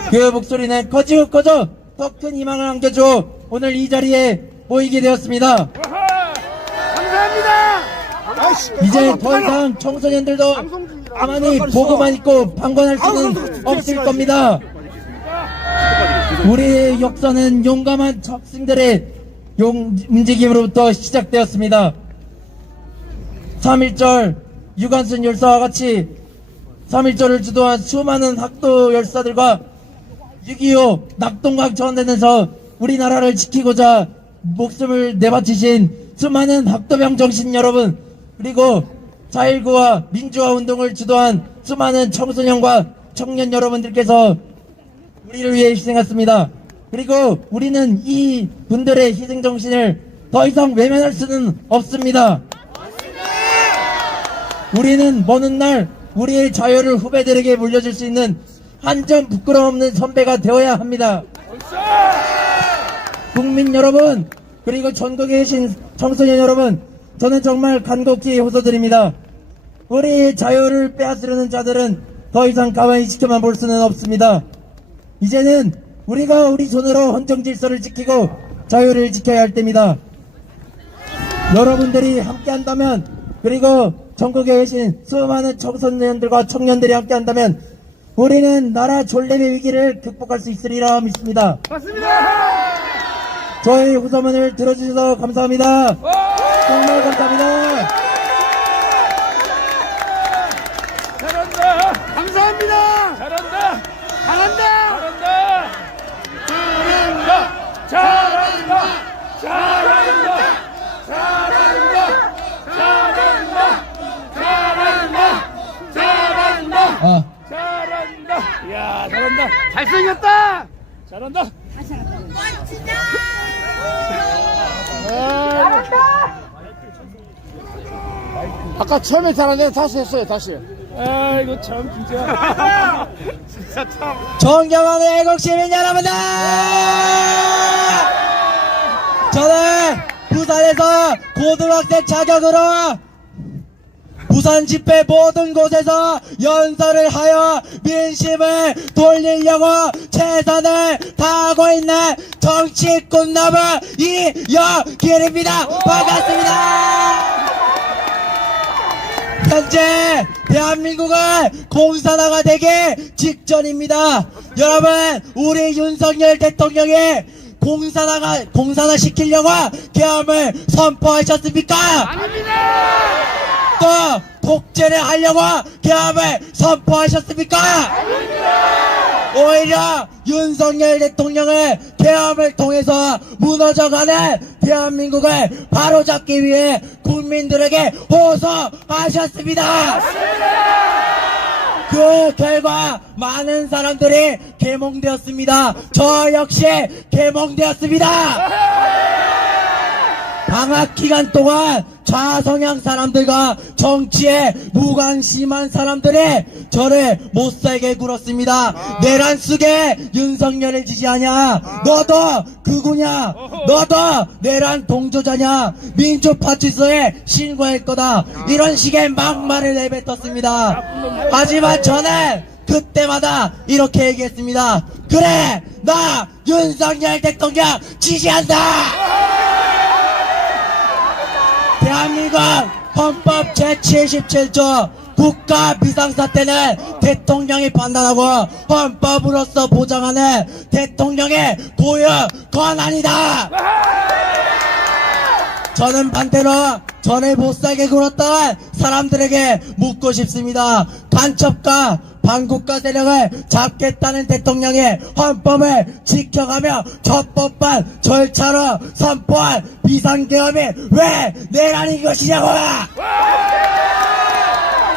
그 목소리는 커지고 커져 더 큰 희망을 안겨줘 오늘 이 자리에 모이게 되었습니다. 감사합니다. 이제 더 이상 청소년들도 가만히 보고만 있고 방관할 수는 없을 겁니다. 우리의 역사는 용감한 학생들의 움직임으로부터 시작되었습니다. 3.1절 유관순 열사와 같이 3.1절을 주도한 수많은 학도 열사들과 6.25 낙동강 전대에서 우리나라를 지키고자 목숨을 내바치신 수많은 학도병 정신 여러분, 그리고 4.19와 민주화 운동을 주도한 수많은 청소년과 청년 여러분들께서 우리를 위해 희생했습니다. 그리고 우리는 이 분들의 희생정신을 더 이상 외면할 수는 없습니다. 우리는 먼 훗날 우리의 자유를 후배들에게 물려줄 수 있는 한 점 부끄러움 없는 선배가 되어야 합니다. 국민 여러분, 그리고 전국에 계신 청소년 여러분, 저는 정말 간곡히 호소드립니다. 우리의 자유를 빼앗으려는 자들은 더 이상 가만히 지켜만 볼 수는 없습니다. 이제는 우리가 우리 손으로 헌정 질서를 지키고 자유를 지켜야 할 때입니다. 여러분들이 함께 한다면, 그리고 전국에 계신 수많은 청소년들과 청년들이 함께 한다면 우리는 나라 존립의 위기를 극복할 수 있으리라 믿습니다. 맞습니다. 저희 후소문을 들어주셔서 감사합니다. 정말 감사합니다. 잘한다. 감사합니다. 잘한다. 잘한다. 잘한다. 잘한다. 잘한다. 잘한다. 잘한다. 잘한다. 잘한다. 잘한다. 이야, 잘한다. 잘생겼다. 잘한다. 아까 처음에 잘하는데 다시 했어요. 다시. 아이고 참 진짜. 진짜 참. 존경하는 애국 시민 여러분들! 저는 부산에서 고등학생 자격으로 부산 집회 모든 곳에서 연설을 하여 민심을 돌리려고 최선을 다하고 있는 정치 꿈나무 이여길입니다. 반갑습니다. 현재 대한민국은 공산화가 되기 직전입니다. 여러분, 우리 윤석열 대통령이 공산화 시키려고 계엄을 선포하셨습니까? 아닙니다. 또 독재를 하려고 계엄을 선포하셨습니까? 오히려 윤석열 대통령을 계엄을 통해서 무너져가는 대한민국을 바로잡기 위해 국민들에게 호소하셨습니다. 그 결과 많은 사람들이 계몽되었습니다. 저 역시 계몽되었습니다. 방학 기간 동안 좌성향 사람들과 정치에 무관심한 사람들이 저를 못살게 굴었습니다. 내란 속에 윤석열을 지지하냐? 너도 극우냐? 너도 내란 동조자냐? 민주파출소에 신고할 거다. 이런 식의 막말을 내뱉었습니다. 하지만 저는 그때마다 이렇게 얘기했습니다. 그래, 나 윤석열 대통령 지지한다. 대한민국 헌법 제77조 국가 비상사태는 대통령이 판단하고 헌법으로서 보장하는 대통령의 고유 권한이다. 저는 반대로 전에 못살게 굴었던 사람들에게 묻고 싶습니다. 간첩과 반국가 세력을 잡겠다는 대통령의 헌법을 지켜가며 적법한 절차로 선포한 비상계엄이 왜 내란인 것이냐고!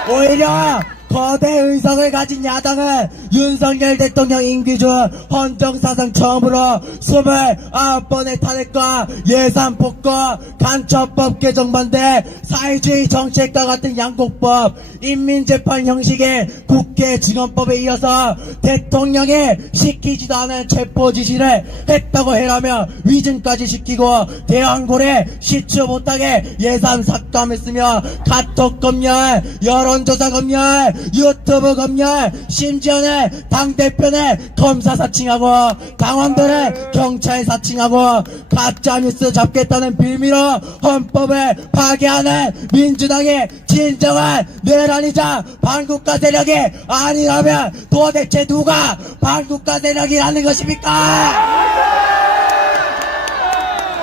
오히려 거대 의석을 가진 야당은 윤석열 대통령 임기 중 헌정사상 처음으로 29번의 탄핵과 예산 폭거, 간첩법 개정 반대, 사회주의 정책과 같은 양곡법, 인민재판 형식의 국회증언법에 이어서 대통령이 시키지도 않은 체포 지시를 했다고 해라며 위증까지 시키고 대왕고래 시추 못하게 예산 삭감했으며 카톡 검열, 여론조사 검열, 유튜브 검열, 심지어는 당대표는 검사 사칭하고 당원들은 경찰 사칭하고 가짜뉴스 잡겠다는 빌미로 헌법을 파괴하는 민주당의 진정한 내란이자 반국가 세력이 아니라면 도대체 누가 반국가 세력이라는 것입니까?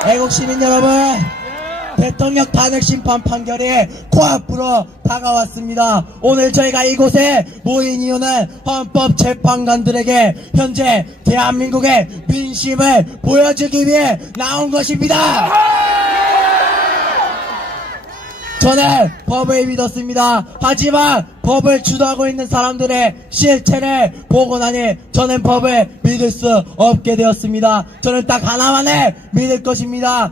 애국 시민 여러분, 대통령 탄핵 심판 판결이 코앞으로 다가왔습니다. 오늘 저희가 이곳에 모인 이유는 헌법 재판관들에게 현재 대한민국의 민심을 보여주기 위해 나온 것입니다. 저는 법을 믿었습니다. 하지만 법을 주도하고 있는 사람들의 실체를 보고 나니 저는 법을 믿을 수 없게 되었습니다. 저는 딱 하나만을 믿을 것입니다.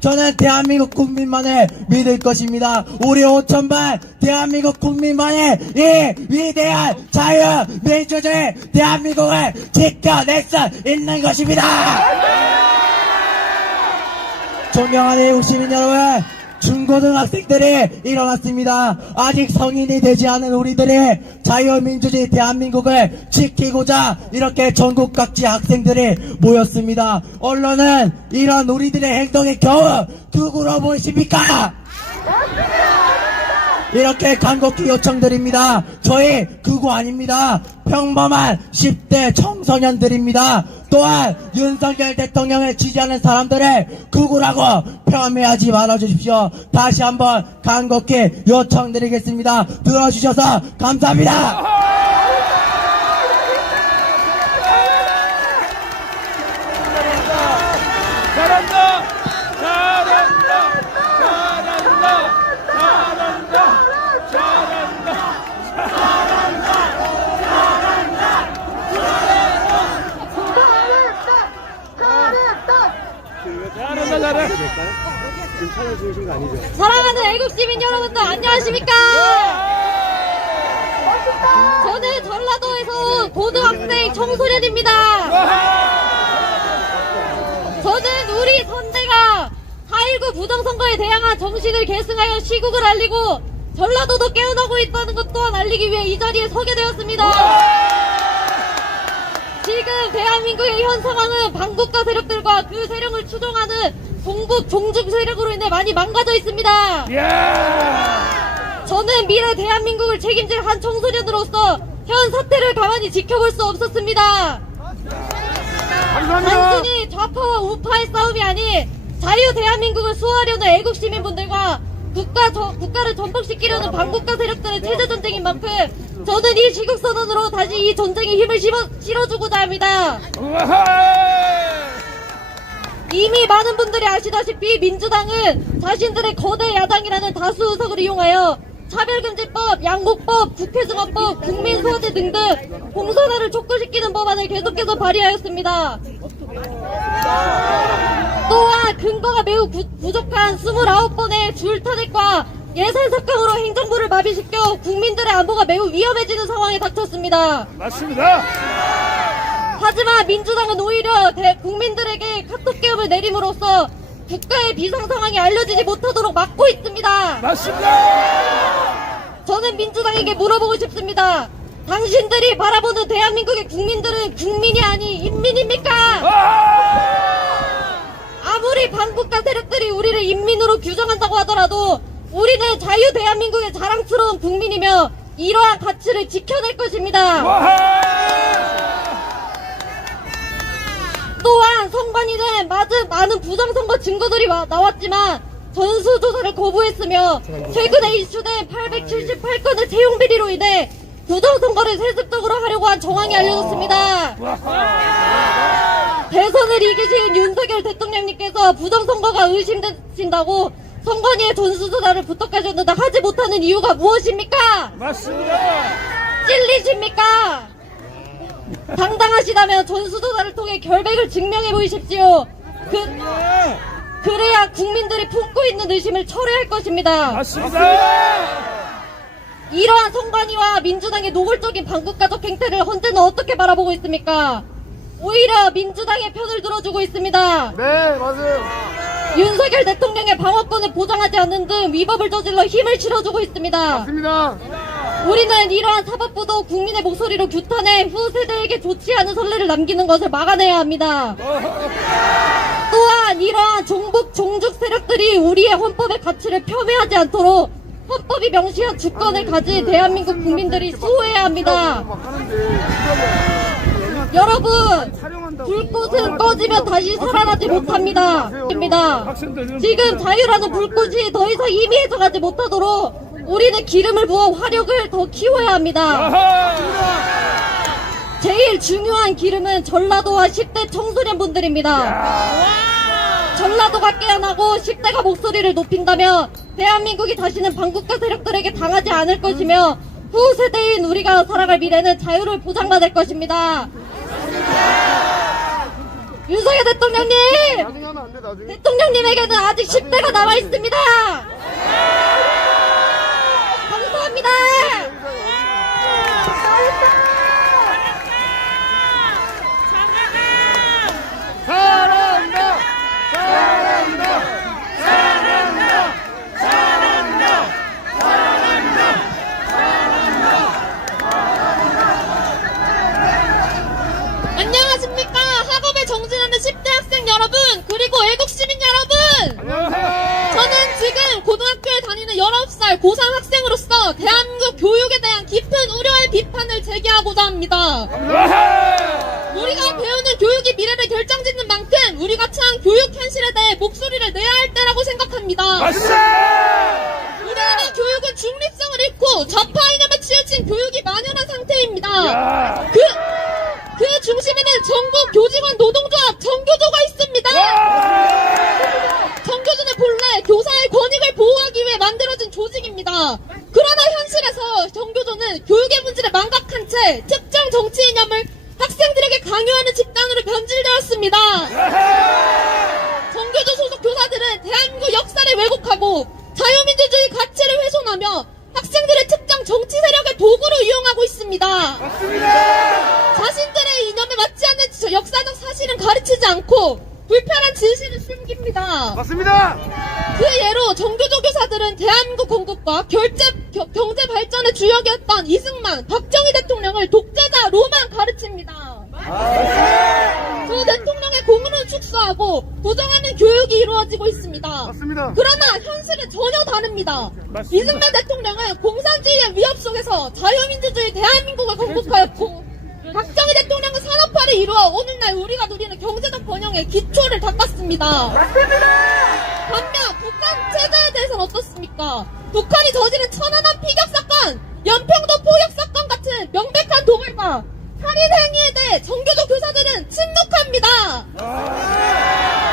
저는 대한민국 국민만을 믿을 것입니다. 우리 5천만 대한민국 국민만의 이 위대한 자유, 민주주의 대한민국을 지켜낼 수 있는 것입니다. 존경하는 애국 시민 여러분, 중고등학생들이 일어났습니다. 아직 성인이 되지 않은 우리들이 자유민주주의 대한민국을 지키고자 이렇게 전국 각지 학생들이 모였습니다. 언론은 이런 우리들의 행동에 겨우 누구로 보이십니까? 이렇게 간곡히 요청드립니다. 저희 극우 아닙니다. 평범한 10대 청소년들입니다. 또한 윤석열 대통령을 지지하는 사람들을 극우라고 폄훼하지 말아주십시오. 다시 한번 간곡히 요청드리겠습니다. 들어주셔서 감사합니다. 잘한다! 잘한다! 잘한다! 잘한다! 잘해! 사랑하는 애국시민 여러분들 안녕하십니까? 저는 전라도에서 고등학생 청소년입니다. 저는 우리 선대가 4.19 부정선거에 대항한 정신을 계승하여 시국을 알리고 전라도도 깨어나고 있다는 것 또한 알리기 위해 이 자리에 서게 되었습니다. 지금 대한민국의 현 상황은 반국가 세력들과 그 세력을 추종하는 동북 종중 세력으로 인해 많이 망가져 있습니다. 저는 미래 대한민국을 책임질 한 청소년으로서 현 사태를 가만히 지켜볼 수 없었습니다. 단순히 좌파와 우파의 싸움이 아닌 자유 대한민국을 수호하려는 애국 시민분들과 국가를 전복시키려는 반국가 세력들의 체제전쟁인 만큼 저는 이 시국선언으로 다시 이 전쟁에 힘을 실어주고자 합니다. 이미 많은 분들이 아시다시피 민주당은 자신들의 거대 야당이라는 다수 의석을 이용하여 차별금지법, 양곡법, 국회증언법, 국민소화제 등등 공선화를 촉구시키는 법안을 계속해서 발의하였습니다. 또한 근거가 매우 부족한 29번의 줄탄핵과 예산 삭감으로 행정부를 마비시켜 국민들의 안보가 매우 위험해지는 상황에 닥쳤습니다. 맞습니다. 하지만 민주당은 오히려 국민들에게 카톡계엄을 내림으로써 국가의 비상 상황이 알려지지 못하도록 막고 있습니다. 맞습니다. 저는 민주당에게 물어보고 싶습니다. 당신들이 바라보는 대한민국의 국민들은 국민이 아닌 인민입니까? 아무리 반국가 세력들이 우리를 인민으로 규정한다고 하더라도 우리는 자유 대한민국의 자랑스러운 국민이며 이러한 가치를 지켜낼 것입니다. 또한 선관위는 많은 부정선거 증거들이 나왔지만 전수조사를 거부했으며 최근에 이슈된 878건의 채용비리로 인해 부정선거를 세습적으로 하려고 한 정황이 알려졌습니다. 대선을 이기신 윤석열 대통령님께서 부정선거가 의심되신다고 선관위의 전수조사를 부탁하셨는데 하지 못하는 이유가 무엇입니까? 맞습니다. 찔리십니까? 당당하시다면 전수조사를 통해 결백을 증명해 보이십시오. 그래야 국민들이 품고 있는 의심을 철회할 것입니다. 맞습니다. 이러한 선관위와 민주당의 노골적인 반국가적 행태를 헌재는 어떻게 바라보고 있습니까? 오히려 민주당의 편을 들어주고 있습니다. 네, 맞아요. 윤석열 대통령의 방어권을 보장하지 않는 등 위법을 저질러 힘을 실어주고 있습니다. 맞습니다. 우리는 이러한 사법부도 국민의 목소리로 규탄해 후세대에게 좋지 않은 선례를 남기는 것을 막아내야 합니다. 또한 이러한 종북 세력들이 우리의 헌법의 가치를 폄훼하지 않도록 헌법이 명시한 주권을 가진 대한민국 국민들이 수호해야 합니다. 여러분, 불꽃은 꺼지면 다시 살아나지 못합니다. 지금 자유라는 불꽃이 더 이상 희미해져가지 못하도록 우리는 기름을 부어 화력을 더 키워야 합니다. 제일 중요한 기름은 전라도와 10대 청소년분들입니다. 전라도가 깨어나고 10대가 목소리를 높인다면 대한민국이 다시는 반국가 세력들에게 당하지 않을 것이며 후세대인 우리가 살아갈 미래는 자유를 보장받을 것입니다. 윤석열 대통령님! 대통령님에게는 아직 10대가 남아있습니다! 감사합니다! 잘한다! 잘한다! 잘한다! 잘한다! 안녕하십니까? 학업에 정진하는 10대 학생 여러분, 그리고 애국시민 여러분! 안녕하세요. 저는 지금 고등학교에 다니는 19살 고3 학생으로서 대한민국 교육에 대한 깊은 우려의 비판을 제기하고자 합니다. 우리가 배우는 교육이 미래를 결정짓는 만큼 우리가 처한 교육 현실에 대해 목소리를 내야 할 때라고 생각합니다. 우리나라 교육은 중립성을 잃고 좌파 이념에 치우친 교육이 만연한 상태입니다. 그 중심에는 전국 교직원 노동조합 정교조가 있습니다. 정교조는 본래 교사의 권익을 보호하기 위해 만들어진 조직입니다. 그러나 현실에서 정교조는 교육의 문제를 망각한 채 특정 정치 이념을 학생들에게 강요하는 집단으로 변질되었습니다. 정교조 소속 교사들은 대한민국 역사를 왜곡하고 자유민주주의 가치를 훼손하며 학생들의 특정 정치 세력의 도구로 이용하고 있습니다. 자신들의 이념에 맞지 않는 역사적 사실은 가르치지 않고 불편한 진실을 숨깁니다. 맞습니다. 그 예로 정교조 교사들은 대한민국 건국과 경제 발전의 주역이었던 이승만, 박정희 대통령을 독재자로만 가르칩니다. 그 대통령의 공로를 축소하고 부정하는 교육이 이루어지고 있습니다. 맞습니다. 그러나 현실은 전혀 다릅니다. 이승만 대통령은 공산주의의 위협 속에서 자유민주주의 대한민국을 건국하였고 박정희 대통령은 산업화를 이루어 오늘날 우리가 누리는 경제적 번영의 기초를 닦았습니다. 반면 북한 체제에 대해서는 어떻습니까? 북한이 저지른 천안함 피격 사건, 연평도 포격 사건 같은 명백한 도발과 살인 행위에 대해 정교조 교사들은 침묵합니다.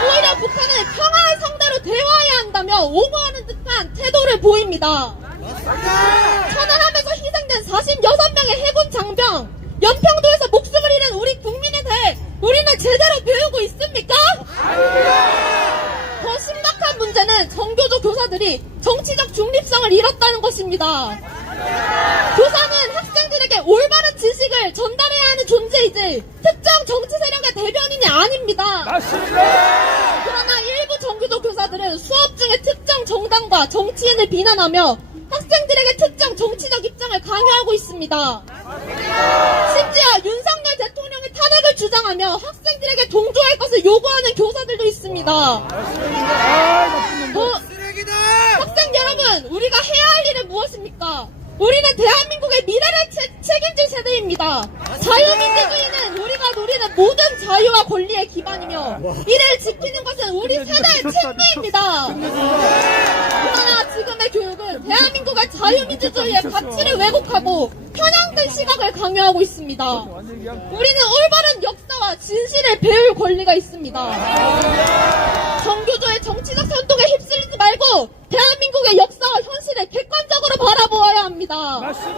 오히려 북한은 평화의 상대로 대화해야 한다며 옹호하는 듯한 태도를 보입니다. 천안함에서 희생된 46명의 해군 장병, 연평도에서 목숨을 잃은 우리 국민에 대해 우리는 제대로 배우고 있습니까? 더 심각한 문제는 정교조 교사들이 정치적 중립성을 잃었다는 것입니다. 교사는 학생들에게 올바른 지식을 전달해야 하는 존재이지 특정 정치 세력의 대변인이 아닙니다. 맞습니다. 그러나 일부 정교조 교사들은 수업 중에 특정 정당과 정치인을 비난하며 학생들에게 특정 정치적 강요하고 있습니다. 심지어 윤석열 대통령의 탄핵을 주장하며 학생들에게 동조할 것을 요구하는 교사들도 있습니다. 학생 여러분, 우리가 해야 할 일은 무엇입니까? 우리는 대한민국의 미래를 책임질 세대입니다. 자유민주주의는 우리가 누리는 모든 자유와 권리의 기반이며 이를 지키는 것은 우리 세대의 책무입니다. 그러나 지금의 교육은 대한민국의 자유민주주의의 가치를 왜곡하고 편향된 시각을 강요하고 있습니다. 우리는 올바른 역사와 진실을 배울 권리가 있습니다. 정교조의 정치적 선동에 휩쓸리지 말고 대한민국의 역사와 현실을 객관적으로 바라보아야 합니다. 학생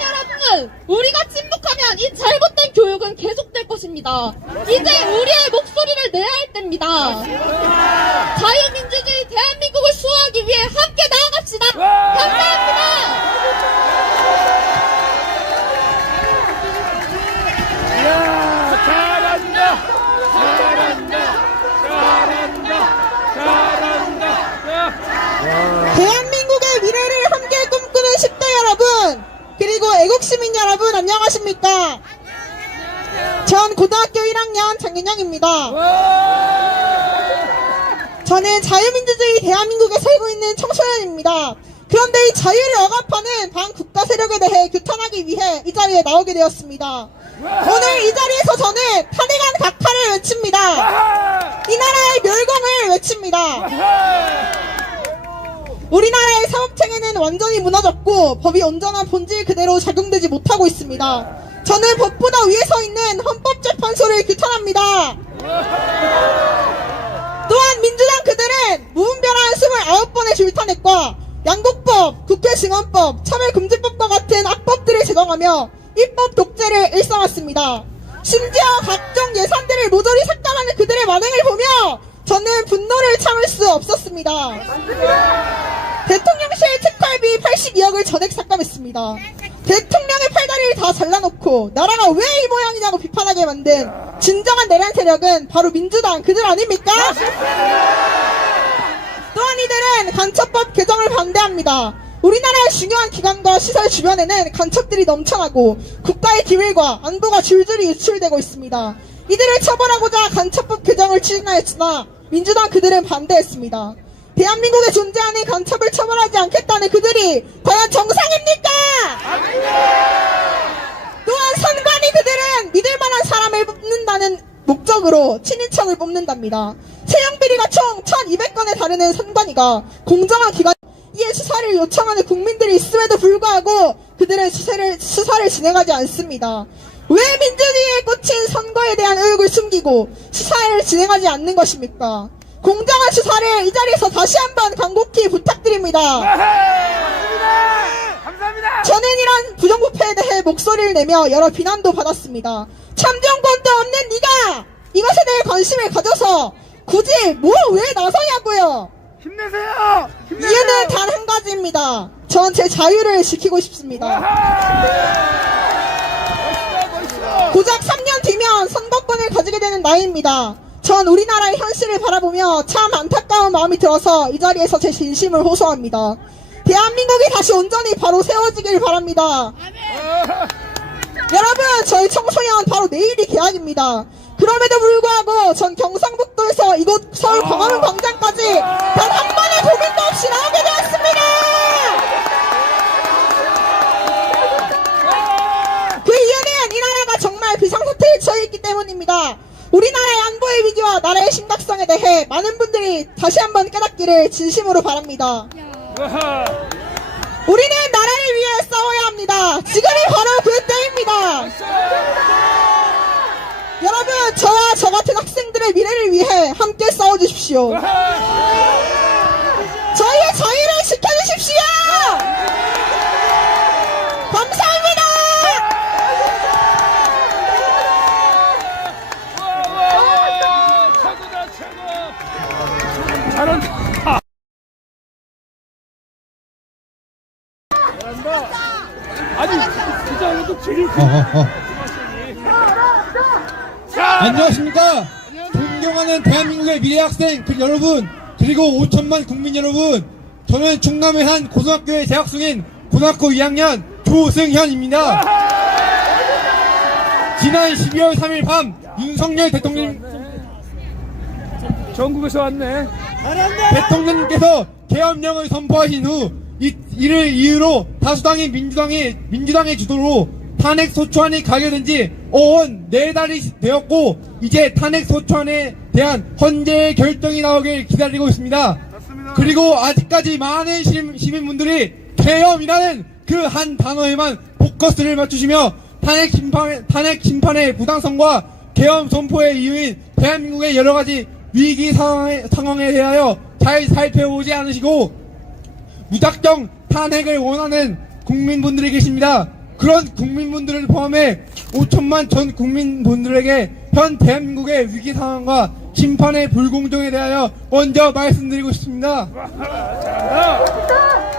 여러분, 우리가 침묵하면 이 잘못된 교육은 계속될 것입니다. 이제 우리의 목소리를 내야 할 때입니다. 자유민주주의 대한민국을 수호하기 위해 함께 나아갑시다. 감사합니다. 대한민국의 미래를 함께 꿈꾸는 10대 여러분, 그리고 애국시민 여러분, 안녕하십니까? 전 고등학교 1학년 장윤영입니다. 저는 자유민주주의 대한민국에 살고 있는 청소년입니다. 그런데 이 자유를 억압하는 반국가 세력에 대해 규탄하기 위해 이 자리에 나오게 되었습니다. 오늘 이 자리에서 저는 탄핵한 각하를 외칩니다. 이 나라의 멸공을 외칩니다. 우리나라의 사법체계는 완전히 무너졌고 법이 온전한 본질 그대로 작용되지 못하고 있습니다. 저는 법보다 위에 서 있는 헌법재판소를 규탄합니다. 또한 민주당 그들은 무분별한 29번의 줄탄핵과 양곡법, 국회증언법, 차별금지법과 같은 악법들을 제정하며 입법 독재를 일삼았습니다. 심지어 각종 예산들을 모조리 삭감하는 그들의 만행을 보며 저는 분노를 참을 수 없었습니다. 대통령실 특활비 82억을 전액 삭감했습니다. 대통령의 팔다리를 다 잘라놓고 나라가 왜 이 모양이냐고 비판하게 만든 진정한 내란 세력은 바로 민주당 그들 아닙니까? 또한 이들은 간첩법 개정을 반대합니다. 우리나라의 중요한 기관과 시설 주변에는 간첩들이 넘쳐나고 국가의 기밀과 안보가 줄줄이 유출되고 있습니다. 이들을 처벌하고자 간첩법 개정을 추진하였으나 민주당 그들은 반대했습니다. 대한민국에 존재하는 간첩을 처벌하지 않겠다는 그들이 과연 정상입니까? 또한 선관위 그들은 믿을만한 사람을 뽑는다는 목적으로 친인척을 뽑는답니다. 채용비리가 총 1200건에 달하는 선관위가 공정한 기관 이에 수사를 요청하는 국민들이 있음에도 불구하고 그들은 수사를 진행하지 않습니다. 왜 민주주의에 꽂힌 선거에 대한 의혹을 숨기고 수사를 진행하지 않는 것입니까? 공정한 수사를 이 자리에서 다시 한번 간곡히 부탁드립니다. 감사합니다. 저는 이런 부정부패에 대해 목소리를 내며 여러 비난도 받았습니다. 참정권도 없는 네가 이것에 대해 관심을 가져서 굳이 왜 나서냐고요. 힘내세요. 이유는 단 한 가지입니다. 전 제 자유를 지키고 싶습니다. 고작 3년 뒤면 선거권을 가지게 되는 나이입니다. 전 우리나라의 현실을 바라보며 참 안타까운 마음이 들어서 이 자리에서 제 진심을 호소합니다. 대한민국이 다시 온전히 바로 세워지길 바랍니다. 여러분, 저희 청소년 바로 내일이 개학입니다. 그럼에도 불구하고 전 경상북도에서 이곳 서울 광화문 광장까지 단 한 번의 고민도 없이 나오게 되었습니다. 그 이유는 이 나라가 정말 비상사태에 처해 있기 때문입니다. 우리나라의 안보의 위기와 나라의 심각성에 대해 많은 분들이 다시 한번 깨닫기를 진심으로 바랍니다. 우리는 나라를 위해 싸워야 합니다. 지금이 바로 그 때입니다. 여러분, 저와 저 같은 학생들의 미래를 위해 함께 싸워주십시오. 저희의 자유를 지켜주십시오. 감사합니다. 안녕하십니까. 존경하는 대한민국의 미래 학생 여러분, 그리고 5천만 국민 여러분, 저는 충남의 한 고등학교의 재학생인 고등학교 2학년 조승현입니다. 지난 12월 3일 밤 윤석열 전국에서 왔네. 대통령님께서 계엄령을 선포하신 후 이를 이유로 다수당인 민주당의 주도로 탄핵 소추안이 가결된 지 4달이 되었고 이제 탄핵 소추안에 대한 헌재의 결정이 나오길 기다리고 있습니다. 그리고 아직까지 많은 시민분들이 계엄이라는 그 한 단어에만 포커스를 맞추시며 탄핵 심판의 부당성과 계엄 선포의 이유인 대한민국의 여러 가지 위기 상황에 대하여 잘 살펴보지 않으시고 무작정 탄핵을 원하는 국민분들이 계십니다. 그런 국민분들을 포함해 5천만 전 국민분들에게 현 대한민국의 위기 상황과 심판의 불공정에 대하여 먼저 말씀드리고 싶습니다.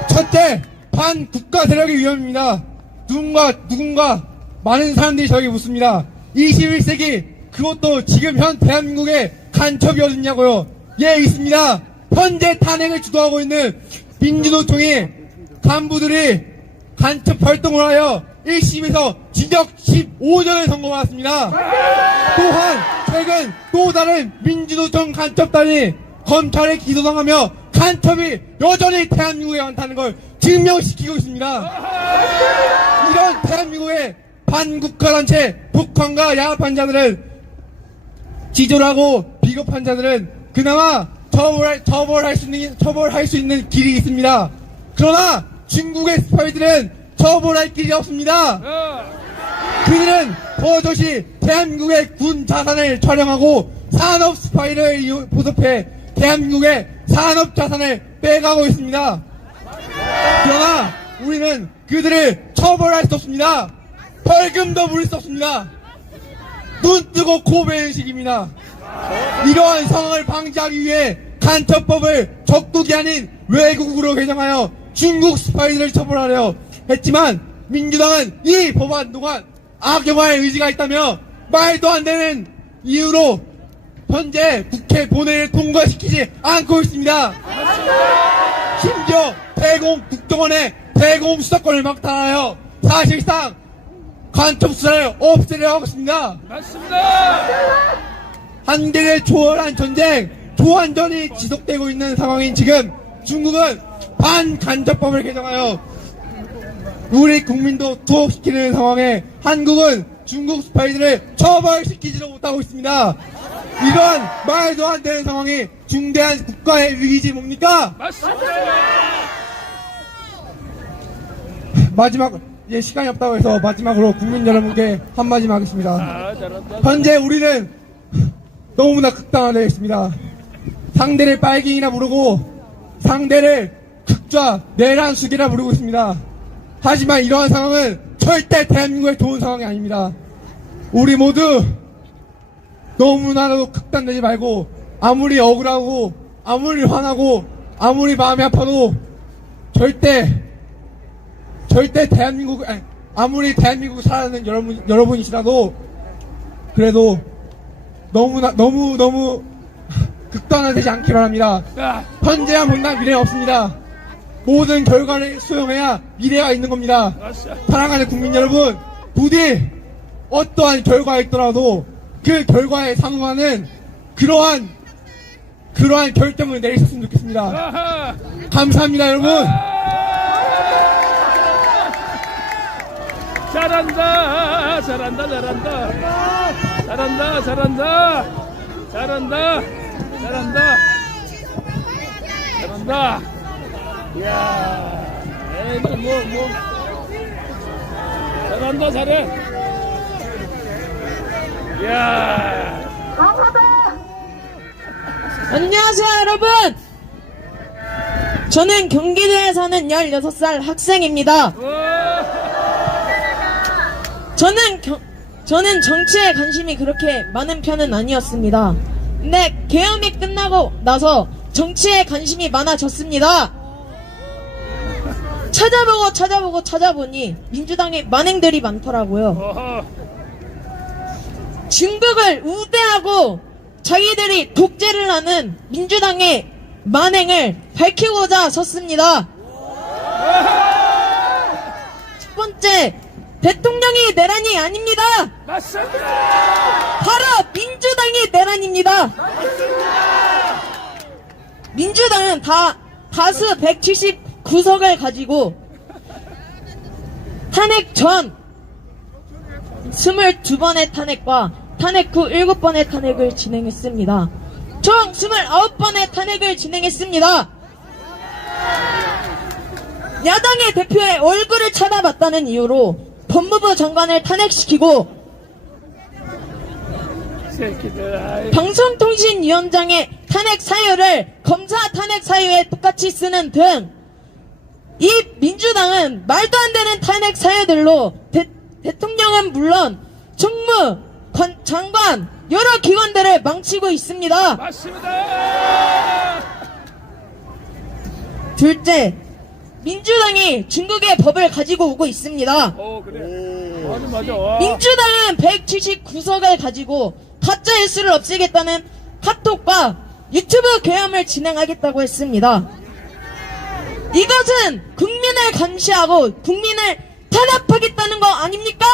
첫째, 반국가 세력의 위험입니다. 누군가 많은 사람들이 저에게 묻습니다. 21세기 그것도 지금 현 대한민국에 간첩이 어딨냐고요. 예, 있습니다. 현재 탄핵을 주도하고 있는 민주노총이 간부들이 간첩 활동을 하여 1심에서 징역 15년을 선고받았습니다. 또한 최근 또 다른 민주노총 간첩단이 검찰에 기소당하며 간첩이 여전히 대한민국에 많다는 걸 증명시키고 있습니다. 이런 대한민국의 반국가단체 북한과 야합한 자들은 지졸하고 비겁한 자들은 그나마 처벌할 수 있는 길이 있습니다. 그러나 중국의 스파이들은 처벌할 길이 없습니다. 그들은 버젓이 대한민국의 군 자산을 촬영하고 산업 스파이를 보습해 대한민국의 산업 자산을 빼가고 있습니다. 그러나 우리는 그들을 처벌할 수 없습니다. 벌금도 물을 수 없습니다. 눈 뜨고 코 베는 식입니다. 이러한 상황을 방지하기 위해 간첩법을 적국이 아닌 외국으로 개정하여 중국 스파이들을 처벌하려 했지만 민주당은 이 법안 동안 악용할 의지가 있다며 말도 안 되는 이유로 현재 국회 본회의를 통과시키지 않고 있습니다. 심지어 대공국정원의 대공수사권을 막탈하여 사실상 간첩 수사를 없애려 하고 있습니다. 맞습니다. 한계를 초월한 전쟁, 조한전이 지속되고 있는 상황인 지금 중국은 반간첩법을 개정하여 우리 국민도 투옥시키는 상황에 한국은 중국 스파이들을 처벌시키지도 못하고 있습니다. 이런 말도 안 되는 상황이 중대한 국가의 위기지 뭡니까? 맞습니다. 마지막 이제 시간이 없다고 해서 마지막으로 국민 여러분께 한마디만 하겠습니다. 현재 우리는 너무나 극단화되어 있습니다. 상대를 빨갱이라 부르고 상대를 극좌 내란숙이라 부르고 있습니다. 하지만 이러한 상황은 절대 대한민국에 좋은 상황이 아닙니다. 우리 모두 너무나도 극단되지 말고 아무리 억울하고 아무리 화나고 아무리 마음이 아파도 절대 대한민국 아무리 대한민국 살아가는 여러분이시라도 그래도 너무 극단화되지 않기 바랍니다. 현재와 못난 미래는 없습니다. 모든 결과를 수용해야 미래가 있는 겁니다. 사랑하는 국민 여러분, 부디 어떠한 결과가 있더라도 그 결과에 상응하는 그러한 결정을 내리셨으면 좋겠습니다. 감사합니다, 여러분. 잘한다. 이야, 애들 잘한다, 잘해. 이야. 안녕하세요, 여러분. 저는 경기도에 사는 16살 학생입니다. 저는 정치에 관심이 그렇게 많은 편은 아니었습니다. 근데 계엄이 끝나고 나서 정치에 관심이 많아졌습니다. 찾아보니 민주당에 만행들이 많더라고요. 중국을 우대하고 자기들이 독재를 하는 민주당의 만행을 밝히고자 섰습니다. 첫 번째, 대통령이 내란이 아닙니다. 맞습니다. 바로 민주당이 내란입니다. 민주당은 다수 179석을 가지고 탄핵 전 22번의 탄핵과 탄핵 후 7번의 탄핵을 진행했습니다. 총 29번의 탄핵을 진행했습니다. 야당의 대표의 얼굴을 찾아봤다는 이유로 법무부 장관을 탄핵시키고 방송통신위원장의 탄핵 사유를 검사 탄핵 사유에 똑같이 쓰는 등 이 민주당은 말도 안 되는 탄핵 사유들로 대통령은 물론 정무, 장관, 여러 기관들을 망치고 있습니다. 맞습니다. 둘째, 민주당이 중국의 법을 가지고 오고 있습니다. 그래. 맞아. 민주당은 179석을 가지고 가짜 뉴스를 없애겠다는 카톡과 유튜브 계엄을 진행하겠다고 했습니다. 이것은 국민을 감시하고 국민을 탄압하겠다는 거 아닙니까?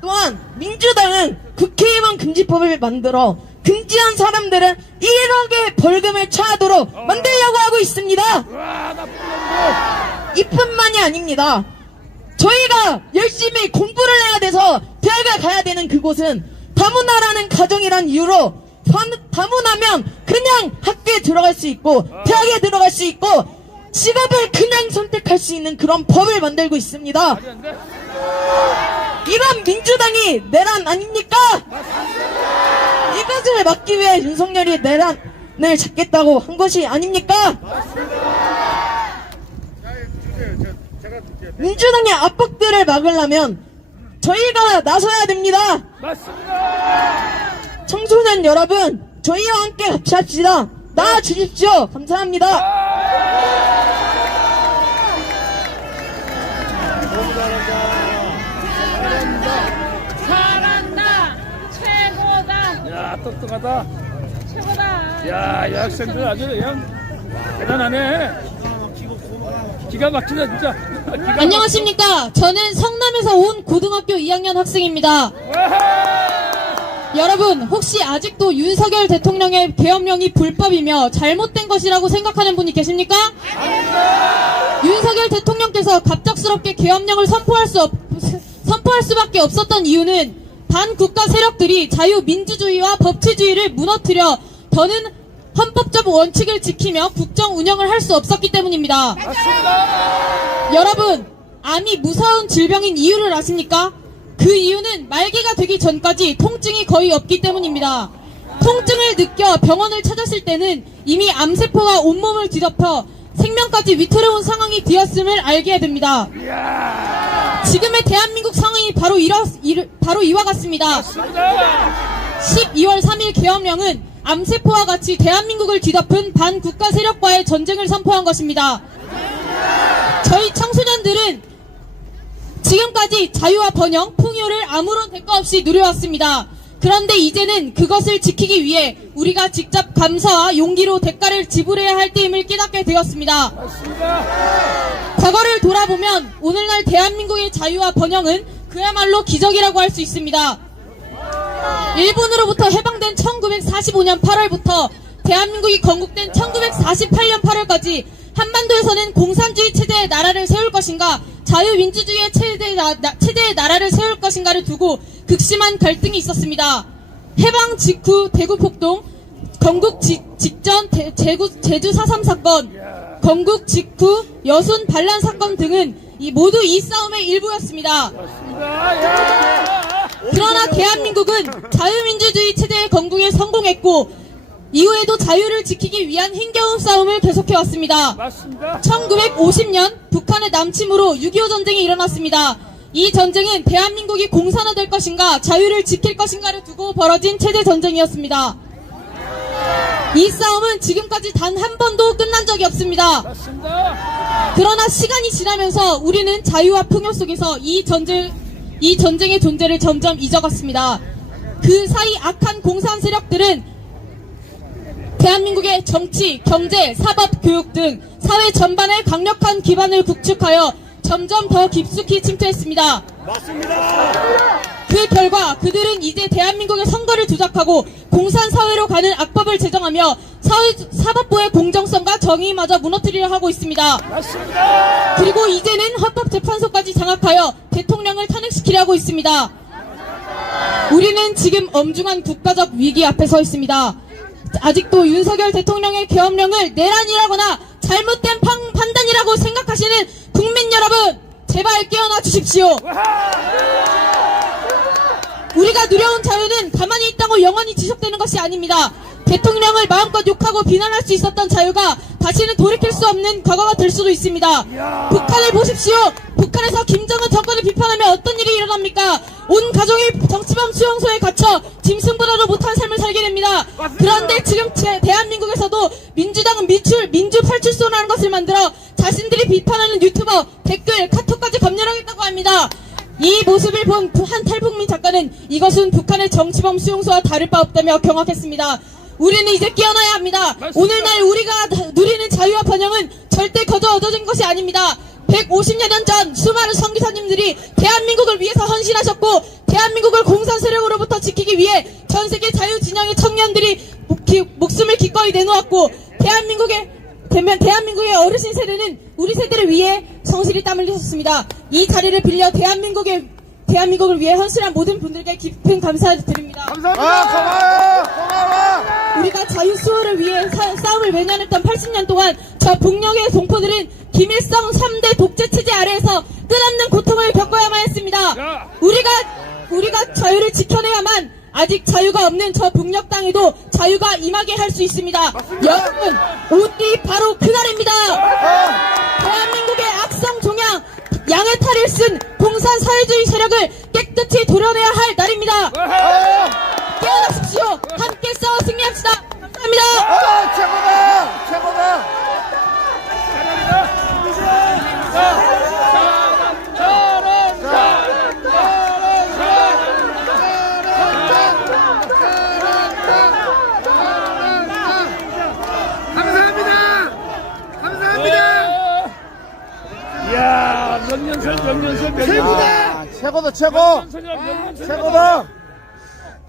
또한 민주당은 국회의원 금지법을 만들어 금지한 사람들은 1억의 벌금을 처하도록 만들려고 하고 있습니다. 이뿐만이 아닙니다. 저희가 열심히 공부를 해야 돼서 대학을 가야 되는 그곳은 다문화라는 가정이란 이유로 다문화면 그냥 학교에 들어갈 수 있고 대학에 들어갈 수 있고 직업을 그냥 선택할 수 있는 그런 법을 만들고 있습니다. 이런 민주당이 내란 아닙니까? 이것을 막기 위해 윤석열이 내란을 잡겠다고 한 것이 아닙니까? 민주당의 압박들을 막으려면 저희가 나서야 됩니다. 청소년 여러분, 저희와 함께 같이 합시다. 나와주십시오. 감사합니다. 잘한다. 최고다. 야, 똑똑하다. 최고다. 야, 이 학생들 아주 그냥 대단하네. 기가 막히네, 진짜. 안녕하십니까. 저는 성남에서 온 고등학교 2학년 학생입니다. 여러분, 혹시 아직도 윤석열 대통령의 계엄령이 불법이며 잘못된 것이라고 생각하는 분이 계십니까? 윤석열 대통령께서 갑작스럽게 계엄령을 선포할 수밖에 없었던 이유는 반국가 세력들이 자유민주주의와 법치주의를 무너뜨려 더는 헌법적 원칙을 지키며 국정 운영을 할 수 없었기 때문입니다. 여러분, 암이 무서운 질병인 이유를 아십니까? 그 이유는 말기가 되기 전까지 통증이 거의 없기 때문입니다. 통증을 느껴 병원을 찾았을 때는 이미 암세포가 온몸을 뒤덮여 생명까지 위태로운 상황이 되었음을 알게 됩니다. 지금의 대한민국 상황이 바로 이와 같습니다. 12월 3일 계엄령은 암세포와 같이 대한민국을 뒤덮은 반국가 세력과의 전쟁을 선포한 것입니다. 저희 청소년들은 지금까지 자유와 번영, 풍요를 아무런 대가 없이 누려왔습니다. 그런데 이제는 그것을 지키기 위해 우리가 직접 감사와 용기로 대가를 지불해야 할 때임을 깨닫게 되었습니다. 과거를 돌아보면 오늘날 대한민국의 자유와 번영은 그야말로 기적이라고 할 수 있습니다. 일본으로부터 해방된 1945년 8월부터 대한민국이 건국된 1948년 8월까지 한반도에서는 공산주의 체제의 나라를 세울 것인가 자유민주주의의 체제의 나라를 세울 것인가를 두고 극심한 갈등이 있었습니다. 해방 직후 대구폭동, 건국 직전 제주 4.3 사건, 건국 직후 여순 반란 사건 등은 모두 이 싸움의 일부였습니다. 그러나 대한민국은 자유민주주의 체제의 건국에 성공했고 이후에도 자유를 지키기 위한 힘겨운 싸움을 계속해왔습니다. 1950년 북한의 남침으로 6.25 전쟁이 일어났습니다. 이 전쟁은 대한민국이 공산화될 것인가 자유를 지킬 것인가를 두고 벌어진 체제 전쟁이었습니다. 이 싸움은 지금까지 단 한 번도 끝난 적이 없습니다. 그러나 시간이 지나면서 우리는 자유와 풍요 속에서 이 전쟁의 존재를 점점 잊어갔습니다. 그 사이 악한 공산 세력들은 대한민국의 정치, 경제, 사법, 교육 등 사회 전반의 강력한 기반을 구축하여 점점 더 깊숙이 침투했습니다. 그 결과 그들은 이제 대한민국의 선거를 조작하고 공산사회로 가는 악법을 제정하며 사법부의 공정성과 정의마저 무너뜨리려 하고 있습니다. 그리고 이제는 헌법재판소까지 장악하여 대통령을 탄핵시키려 하고 있습니다. 우리는 지금 엄중한 국가적 위기 앞에 서 있습니다. 아직도 윤석열 대통령의 계엄령을 내란이라거나 잘못된 판단이라고 생각하시는 국민 여러분, 제발 깨어나 주십시오. 우리가 누려온 자유는 가만히 있다고 영원히 지속되는 것이 아닙니다. 대통령을 마음껏 욕하고 비난할 수 있었던 자유가 다시는 돌이킬 수 없는 과거가 될 수도 있습니다. 북한을 보십시오. 북한에서 김정은 정권을 비판하면 어떤 일이 일어납니까? 온 가족이 정치범 수용소에 갇혀 짐승보다도 못한 삶을 살게 됩니다. 그런데 지금 대한민국에서도 민주당은 민주 팔출소라는 것을 만들어 자신들이 비판하는 유튜버, 댓글, 카톡까지 검열하겠다고 합니다. 이 모습을 본 한 탈북민 작가는 이것은 북한의 정치범 수용소와 다를 바 없다며 경악했습니다. 우리는 이제 깨어나야 합니다. 오늘날 우리가 누리는 자유와 번영은 절대 거저 얻어진 것이 아닙니다. 150여 년 전 수많은 선교사님들이 대한민국을 위해서 헌신하셨고 대한민국을 공산 세력으로부터 지키기 위해 전 세계 자유진영의 청년들이 목숨을 기꺼이 내놓았고 대한민국의 어르신 세대는 우리 세대를 위해 성실히 땀을 흘렸습니다. 이 자리를 빌려 대한민국을 위해 헌신한 모든 분들께 깊은 감사드립니다. 감사합니다. 고마워. 우리가 자유 수호를 위해 싸움을 외면했던 80년 동안 저 북녘의 동포들은 김일성 3대 독재 체제 아래에서 끝없는 고통을 겪어야만 했습니다. 우리가 자유를 지켜내야만 아직 자유가 없는 저 북녘 땅에도 자유가 임하게 할 수 있습니다. 여러분, 오늘이 바로 그날입니다. 대한민국의 악성 종양, 양의 탈을 쓴 공산 사회주의 세력을 깨끗이 도려내야 할 날입니다. 깨어나십시오. 함께 싸워 승리합시다. 감사합니다. 최고다. 최고다. 이야, 명년설. 최고다. 최고다. 최고다.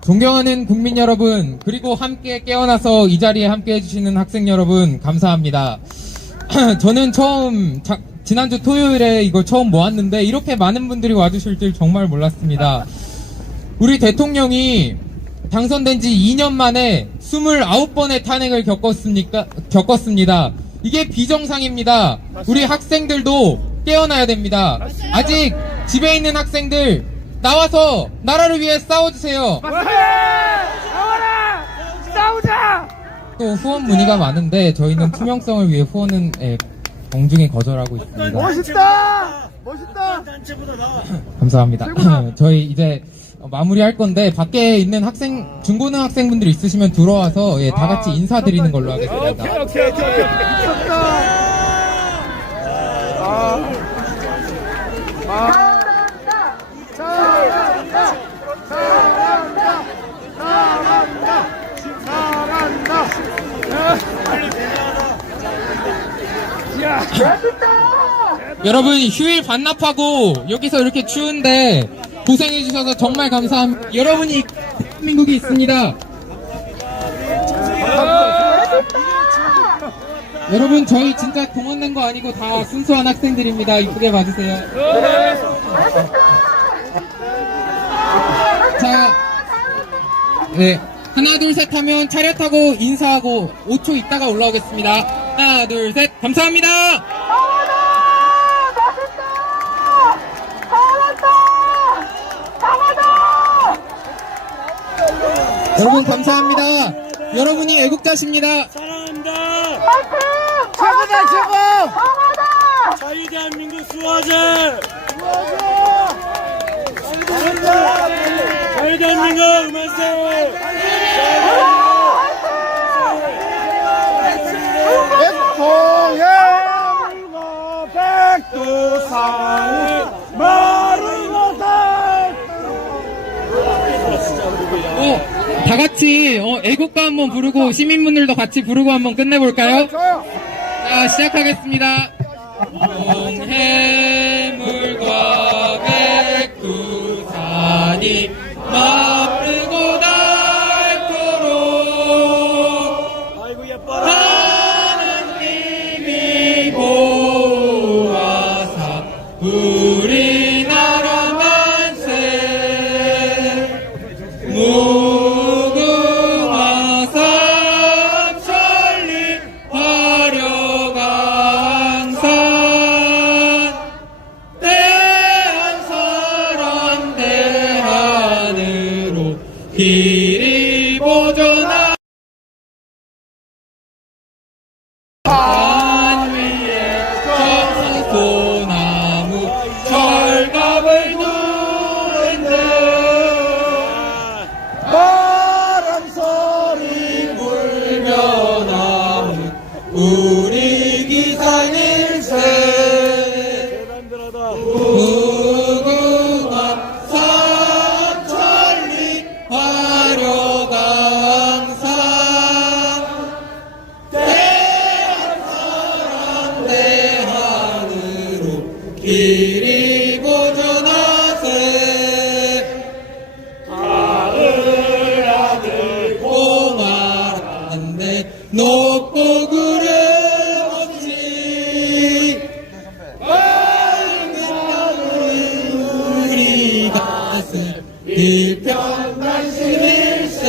존경하는 국민 여러분, 그리고 함께 깨어나서 이 자리에 함께 해주시는 학생 여러분, 감사합니다. 저는 지난주 토요일에 이걸 처음 모았는데 이렇게 많은 분들이 와주실 줄 정말 몰랐습니다. 우리 당선된 지 2년 만에 29번의 탄핵을 겪었습니다. 이게 비정상입니다. 우리 학생들도 깨어나야 됩니다. 아직 집에 있는 학생들 나와서 나라를 위해 싸워주세요. 싸우자! 또 후원 문의가 많은데 저희는 투명성을 위해 후원은 정중히 거절하고 있습니다. 멋있다. 감사합니다. 저희 이제 마무리할 건데 밖에 있는 중고등 학생분들 있으시면 들어와서 다 같이 인사드리는 걸로 하겠습니다. 오케이. 여러분 휴일 반납하고 여기서 이렇게 추운데 고생해주셔서 정말 감사합니다. 여러분이 대한민국이 있습니다. 여러분 저희 진짜 공원 낸 거 아니고 다 순수한 학생들입니다. 이쁘게 봐주세요. 자, 하나 둘 셋 하면 차렷하고 인사하고 5초 있다가 올라오겠습니다. 하나 둘 셋 감사합니다. 여러분 감사합니다. 여러분이 애국자십니다. 사랑합니다. 최고다. 최고. 자유 대한민국 수호자. 자유 대한민국 만세. 백동해물고 백두산 말을 못할 다 같이 애국가 한번 부르고 시민분들도 같이 부르고 한번 끝내볼까요? 자, 시작하겠습니다. 해물과 백두산이 마르고 닳도록 하느님이 보호하사 우리나라 만세 무궁화 삼천리 화려강산 대한사랑 대한으로 길이 보존하 산 위에 소나무 철갑을 두른데 바람소리 불며 나무 우리 기사일세 무궁화 삼천리 화려강산 대한사랑 대한으로 길이 보존하세 가을 아들 봉화란데 높고 구름 없이 밝은 하늘 우리 가슴 일편단심일세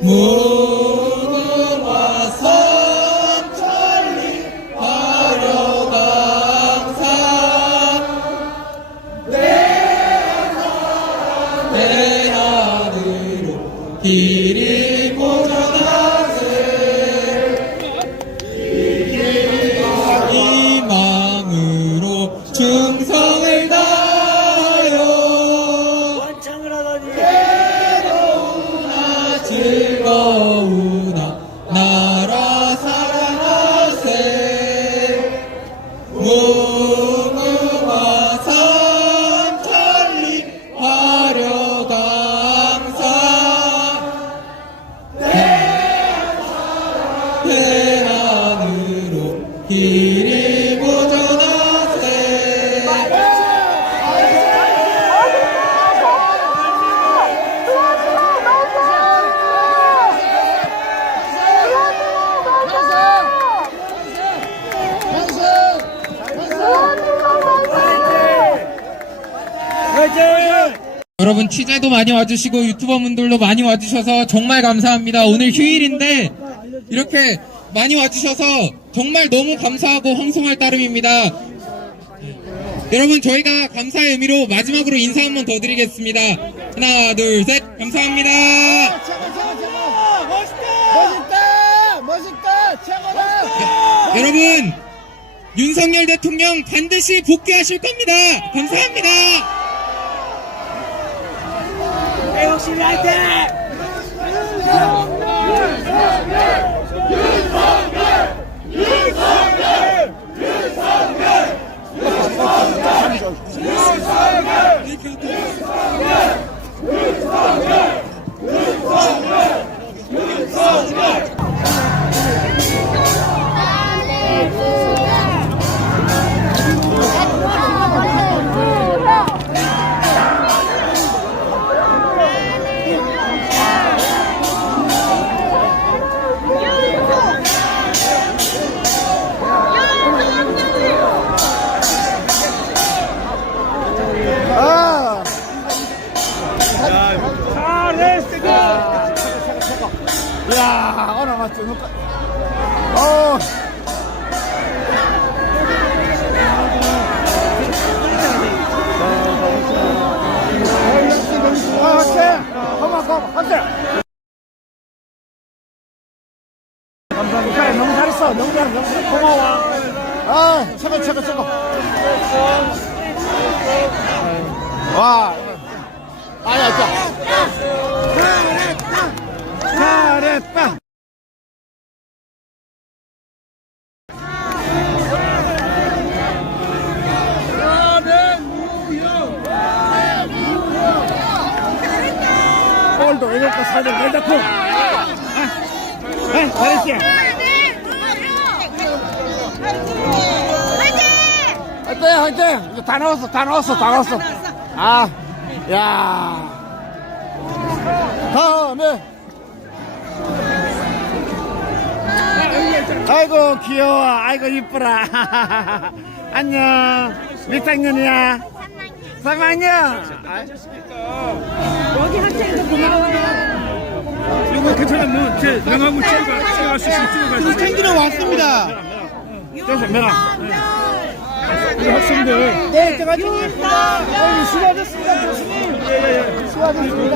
무궁화 삼천리 화려강산 대한으로 길이 보존하세 이 마음으로 충성을 다하여 괴로우나 즐거우나 나라 사랑하세 무궁화 삼천리 화려강산 대한으로 길이 보존하세 여러분 취재도 많이 와주시고 유튜버분들도 많이 와주셔서 정말 감사합니다. 오늘 휴일인데 이렇게 많이 와주셔서 정말 너무 감사하고 황송할 따름입니다. 여러분 저희가 감사의 의미로 마지막으로 인사 한번 더 드리겠습니다. 하나 둘 셋 감사합니다. 여러분 윤석열 대통령 반드시 복귀하실 겁니다. 감사합니다. 열심히 화이팅! 야, 오늘 맞죠? 감사합니다. 너무 잘했어. 너무 잘했어. 고마워. 아, 최고. 와. 아야, 잘했다. 오늘도 애국가 사들 내놓고 잘했지? 화이팅! 화이팅! 이제 다 나왔어. 아, 야. 다음에. 아이고, 귀여워. 아이고, 이쁘라. 안녕. 몇 학년이야? 3학년. 여기 학생도 고마워요. 이거 괜찮으면 제 명함을 찍어갈 수 있으면 찍어가지고. 챙기러 왔습니다. 저서 면허. 우리 학생들. 네, 제가 좋습니다. 수고하셨습니다, 교수님. 수고하셨습니다.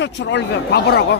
셔츠를 올려서 봐보라고.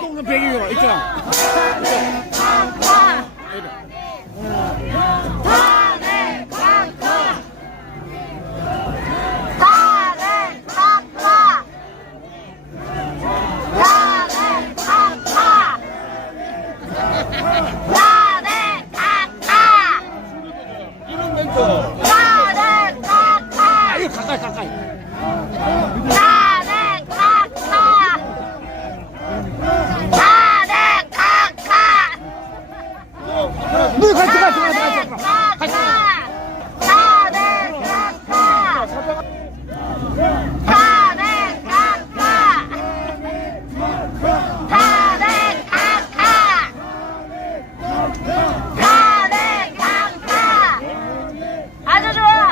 동네 배경으로 있잖아. 아유 가까이 가까이. 너 같이 아주 좋아.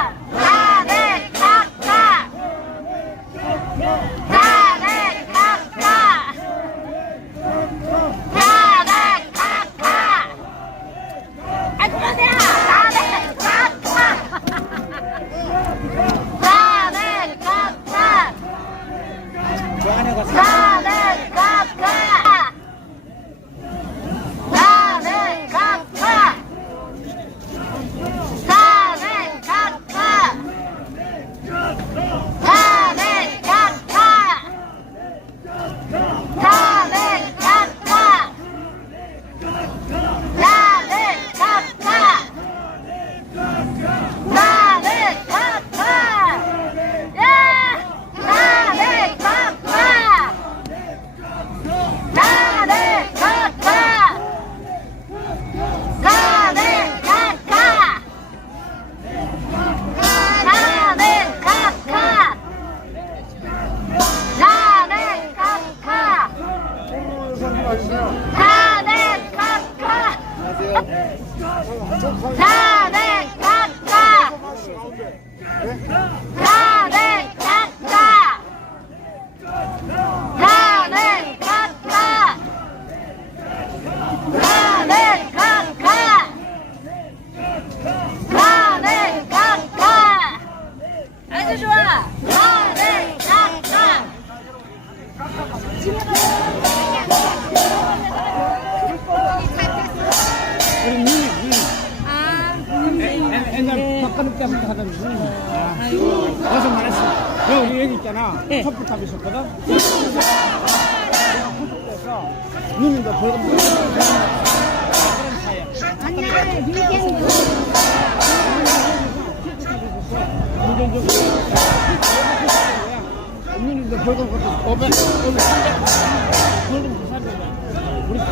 옛날 박가는 때부터 하던 분이 어서 말했어. 여기 있잖아. 촛불탑 있었거든. 그래서 눈이 더 벌금 그런 사이야. 눈이 더 벌금 500 벌금 부산이야. 우리 다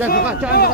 야, 그거 저 앉아가.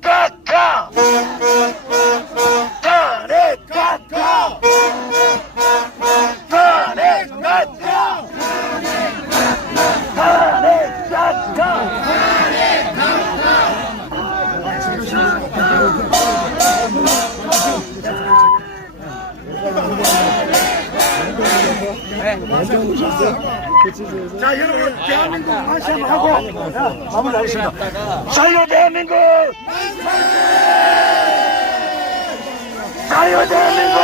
깎아 자, 여러분, 대한민국 다시 한번 하고, 마무리하겠습니다. 자유 대한민국! 자유 대한민국!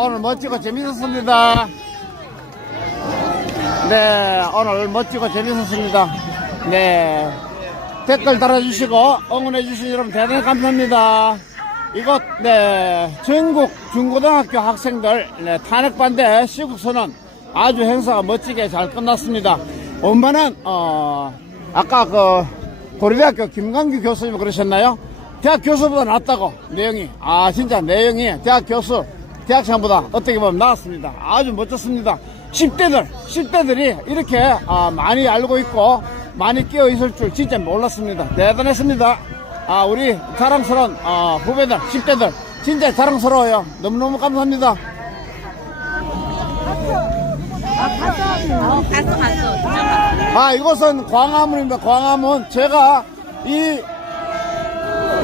오늘 멋지고 재밌었습니다. 네, 오늘 멋지고 재밌었습니다. 네, 댓글 달아주시고 응원해주신 여러분 대단히 감사합니다. 이곳, 네, 전국 중고등학교 학생들, 네, 탄핵반대 시국선언 아주 행사가 멋지게 잘 끝났습니다. 원만한, 아까 고려대학교 김광규 교수님 그러셨나요? 대학 교수보다 낫다고, 내용이. 진짜 내용이 대학 교수, 대학생보다 어떻게 보면 나았습니다. 아주 멋졌습니다. 10대들이 이렇게 많이 알고 있고 많이 끼어 있을 줄 진짜 몰랐습니다. 대단했습니다. 우리 자랑스러운 후배들, 10대들 진짜 자랑스러워요. 너무너무 감사합니다. 이곳은 광화문입니다. 광화문. 제가 이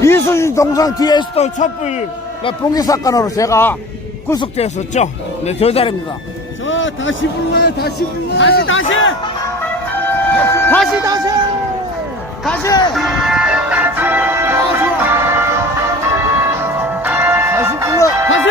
이순신 동상 뒤에 있었던 촛불 봉기 사건으로 제가 구속되었었죠. 네, 저 자리입니다. 다시 불러요, 다시 불러. 다시. 다시 불러. 다시.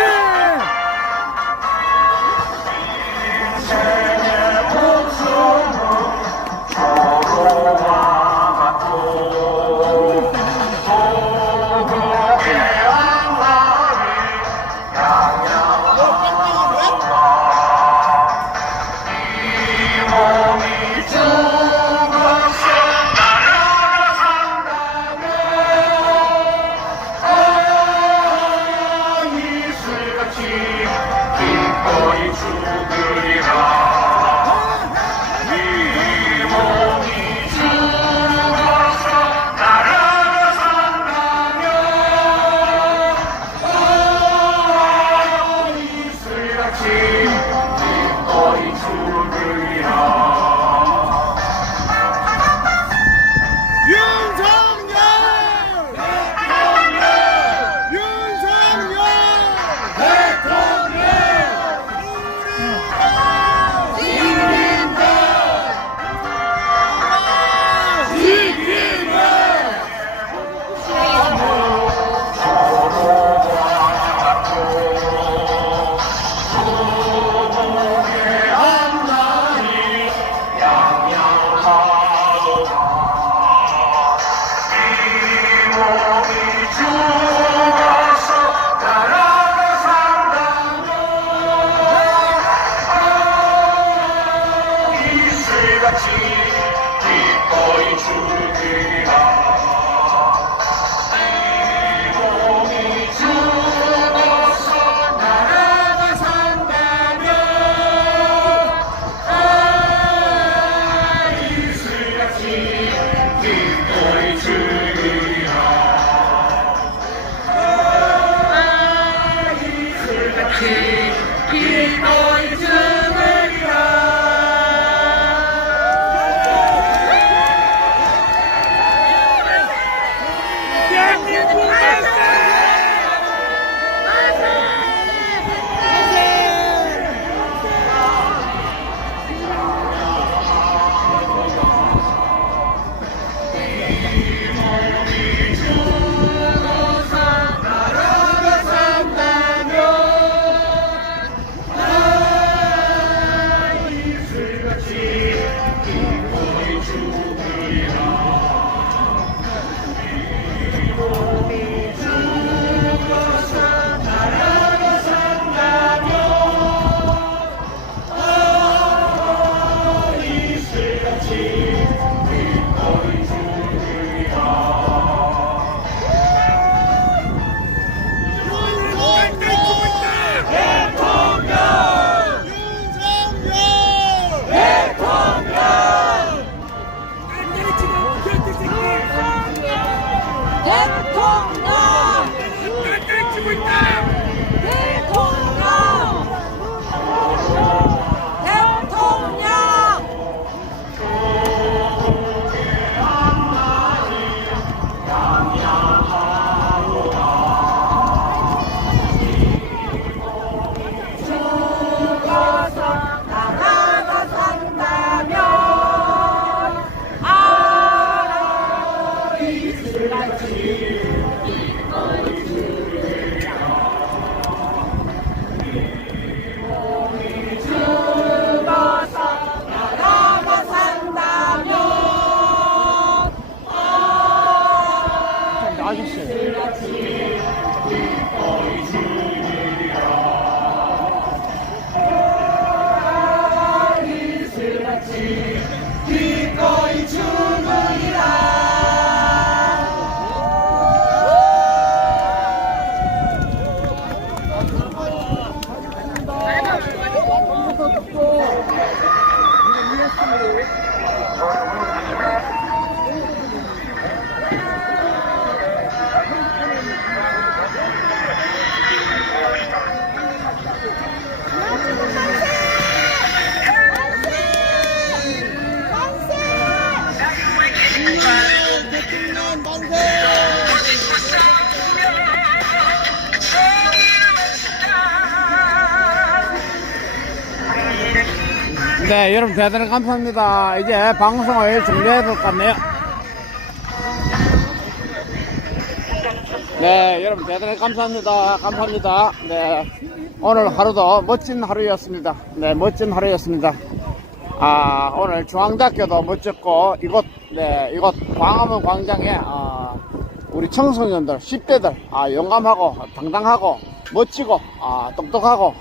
네, 여러분 대단히 감사합니다. 이제 방송을 정리해야 될 것 같네요. 네, 여러분 대단히 감사합니다. 감사합니다. 네, 오늘 하루도 멋진 하루였습니다. 네, 멋진 하루였습니다. 오늘 중앙대학교도 멋졌고 이곳 광화문 광장에 우리 청소년들 10대들 용감하고 당당하고 멋지고 똑똑하고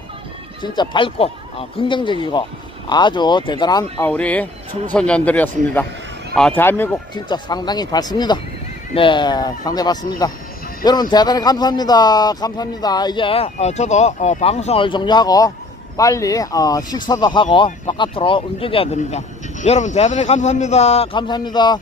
진짜 밝고 긍정적이고 아주 대단한 우리 청소년들이었습니다. 대한민국 진짜 상당히 밝습니다. 네, 상당히 밝습니다. 여러분 대단히 감사합니다. 감사합니다. 이제 저도 방송을 종료하고 빨리 식사도 하고 바깥으로 움직여야 됩니다. 여러분 대단히 감사합니다. 감사합니다.